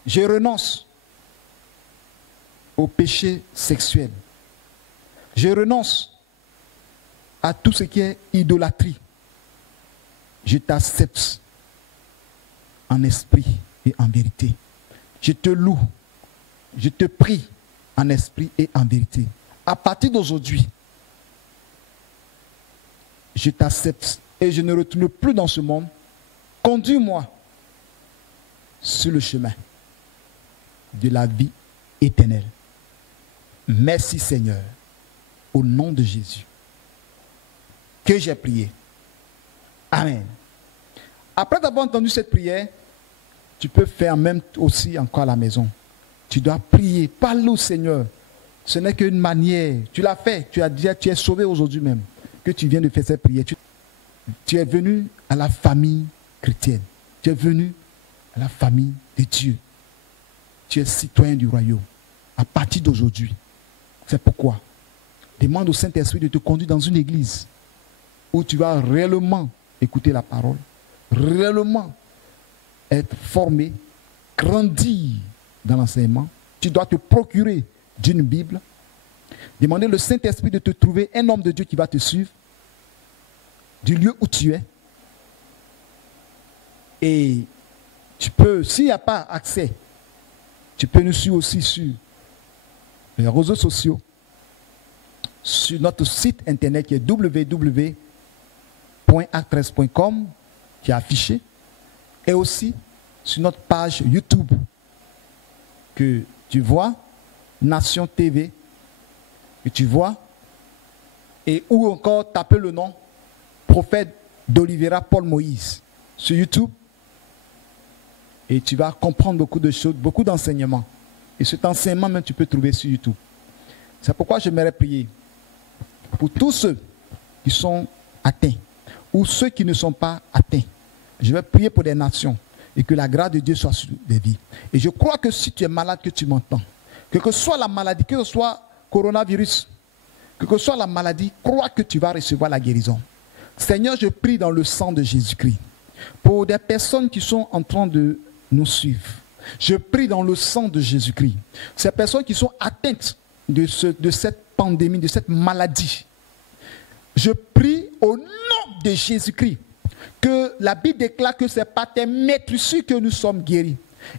Je renonce au péché sexuel. Je renonce à tout ce qui est idolâtrie. Je t'accepte en esprit et en vérité. Je te loue. Je te prie en esprit et en vérité. À partir d'aujourd'hui, je t'accepte et je ne retourne plus dans ce monde. Conduis-moi sur le chemin de la vie éternelle. Merci Seigneur, au nom de Jésus, que j'ai prié. Amen. Après avoir entendu cette prière, tu peux faire même aussi encore à la maison. Tu dois prier, parle au Seigneur. Ce n'est qu'une manière. Tu l'as fait, tu as dit, tu es sauvé aujourd'hui même, que tu viens de faire cette prière. Tu es venu à la famille chrétienne. Tu es venu à la famille de Dieu. Tu es citoyen du royaume. À partir d'aujourd'hui. C'est pourquoi demande au Saint-Esprit de te conduire dans une église où tu vas réellement écouter la parole, réellement être formé, grandir dans l'enseignement. Tu dois te procurer d'une Bible. Demander au Saint-Esprit de te trouver un homme de Dieu qui va te suivre du lieu où tu es. Et tu peux, s'il n'y a pas accès, tu peux nous suivre aussi sur les réseaux sociaux, sur notre site internet qui est www.actress.com qui est affiché, et aussi sur notre page YouTube que tu vois, Nation TV. que tu vois, et ou encore taper le nom prophète d'Oliveira Paul Moïse sur YouTube, et tu vas comprendre beaucoup de choses, beaucoup d'enseignements. Et cet enseignement même tu peux trouver sur YouTube. C'est pourquoi j'aimerais prier pour tous ceux qui sont atteints ou ceux qui ne sont pas atteints. Je vais prier pour des nations et que la grâce de Dieu soit sur des vies. Et je crois que si tu es malade, que tu m'entends, quelle que soit la maladie, que ce soit coronavirus, quelle que soit la maladie, crois que tu vas recevoir la guérison. Seigneur, je prie dans le sang de Jésus-Christ pour des personnes qui sont en train de nous suivre. Je prie dans le sang de Jésus-Christ. Ces personnes qui sont atteintes de cette pandémie, de cette maladie. Je prie au nom de Jésus-Christ que la Bible déclare que c'est par tes maîtresses que nous sommes guéris.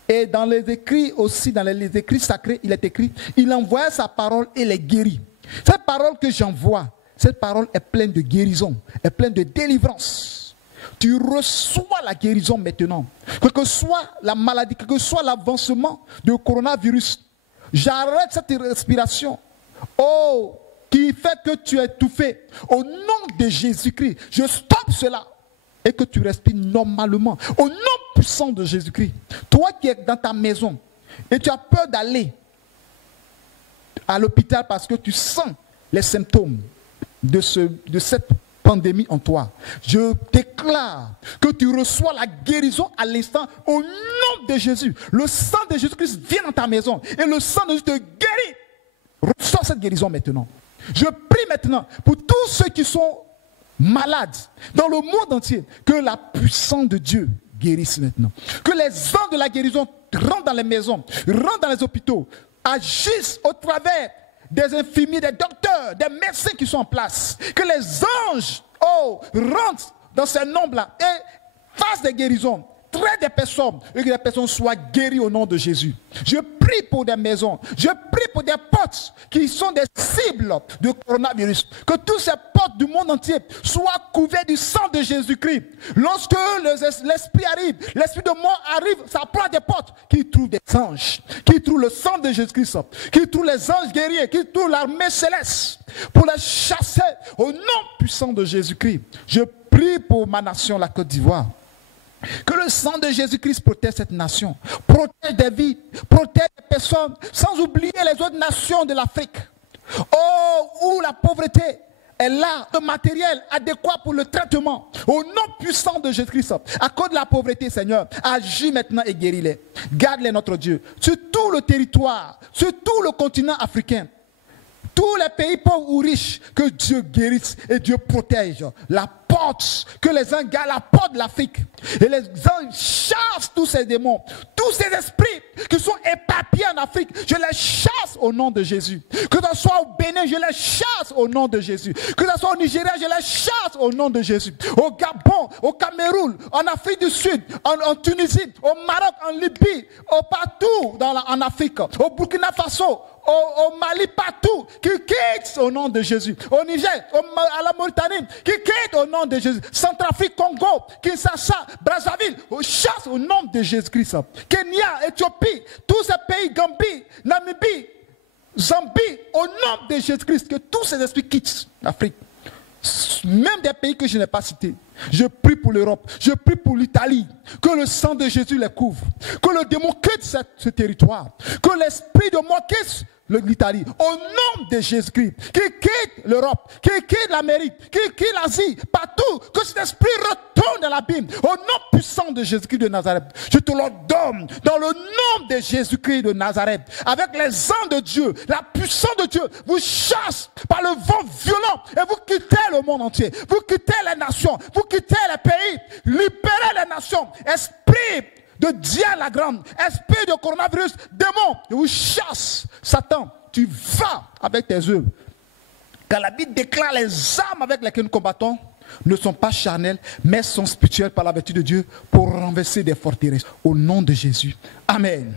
Et dans les écrits aussi, dans les écrits sacrés, il est écrit, il envoie sa parole et les guérit. Cette parole que j'envoie, cette parole est pleine de guérison, est pleine de délivrance. Tu reçois la guérison maintenant. Quelle que soit la maladie, quel que soit l'avancement du coronavirus, j'arrête cette respiration. Oh, qui fait que tu es étouffé. Au nom de Jésus-Christ, je stoppe cela. Et que tu respires normalement. Au nom puissant de Jésus-Christ. Toi qui es dans ta maison et tu as peur d'aller à l'hôpital parce que tu sens les symptômes de cette pandémie en toi. Je déclare que tu reçois la guérison à l'instant au nom de Jésus. Le sang de Jésus-Christ vient dans ta maison et le sang de Jésus te guérit. Reçois cette guérison maintenant. Je prie maintenant pour tous ceux qui sont malades dans le monde entier, que la puissance de Dieu guérisse maintenant. Que les anges de la guérison rentrent dans les maisons, rentrent dans les hôpitaux, agissent au travers des infirmiers, des docteurs, des médecins qui sont en place. Que les anges rentrent dans ces nombres-là et fassent des guérisons. Traite des personnes et que les personnes soient guéries au nom de Jésus. Je prie pour des maisons, je prie pour des portes qui sont des cibles de coronavirus. Que tous ces portes du monde entier soient couverts du sang de Jésus-Christ. Lorsque l'esprit arrive, l'esprit de mort arrive, ça prend des portes qui trouvent des anges, qui trouvent le sang de Jésus-Christ, qui trouvent les anges guerriers, qui trouvent l'armée céleste pour les chasser au nom puissant de Jésus-Christ. Je prie pour ma nation, la Côte d'Ivoire. Que le sang de Jésus-Christ protège cette nation, protège des vies, protège des personnes, sans oublier les autres nations de l'Afrique. Où la pauvreté est là, le matériel adéquat pour le traitement. Au nom puissant de Jésus-Christ, à cause de la pauvreté, Seigneur, agis maintenant et guéris-les. Garde-les, notre Dieu, sur tout le territoire, sur tout le continent africain. Tous les pays pauvres ou riches, que Dieu guérisse et Dieu protège. La porte, que les anges gardent la porte de l'Afrique. Et les anges chassent tous ces démons, tous ces esprits qui sont éparpillés en Afrique. Je les chasse au nom de Jésus. Que ce soit au Bénin, je les chasse au nom de Jésus. Que ce soit au Nigeria, je les chasse au nom de Jésus. Au Gabon, au Cameroun, en Afrique du Sud, en Tunisie, au Maroc, en Libye, partout en Afrique, au Burkina Faso, au Mali, partout, qui quittent au nom de Jésus. Au Niger, à la Mauritanie, qui quittent au nom de Jésus. Centrafrique, Congo, Kinshasa, Brazzaville, chasse au nom de Jésus-Christ. Kenya, Éthiopie, tous ces pays, Gambie, Namibie, Zambie, au nom de Jésus-Christ, que tous ces esprits quittent l'Afrique. Même des pays que je n'ai pas cités. Je prie pour l'Europe, je prie pour l'Italie, que le sang de Jésus les couvre, que le démon quitte ce territoire, que l'esprit de mort quitte l'Italie, au nom de Jésus-Christ, qui quitte l'Europe, qui quitte l'Amérique, qui quitte l'Asie, partout, que cet esprit retourne dans l'abîme, au nom puissant de Jésus-Christ de Nazareth. Je te l'ordonne, dans le nom de Jésus-Christ de Nazareth, avec les anges de Dieu, la puissance de Dieu, vous chasse par le vent violent, et vous quittez le monde entier, vous quittez les nations, vous quittez les pays, libérez les nations, esprit de Diane la grande, esprit de coronavirus, démon, je vous chasse. Satan, tu vas avec tes œuvres. Car la Bible déclare les armes avec lesquelles nous combattons ne sont pas charnelles, mais sont spirituelles par la vertu de Dieu pour renverser des forteresses. Au nom de Jésus. Amen.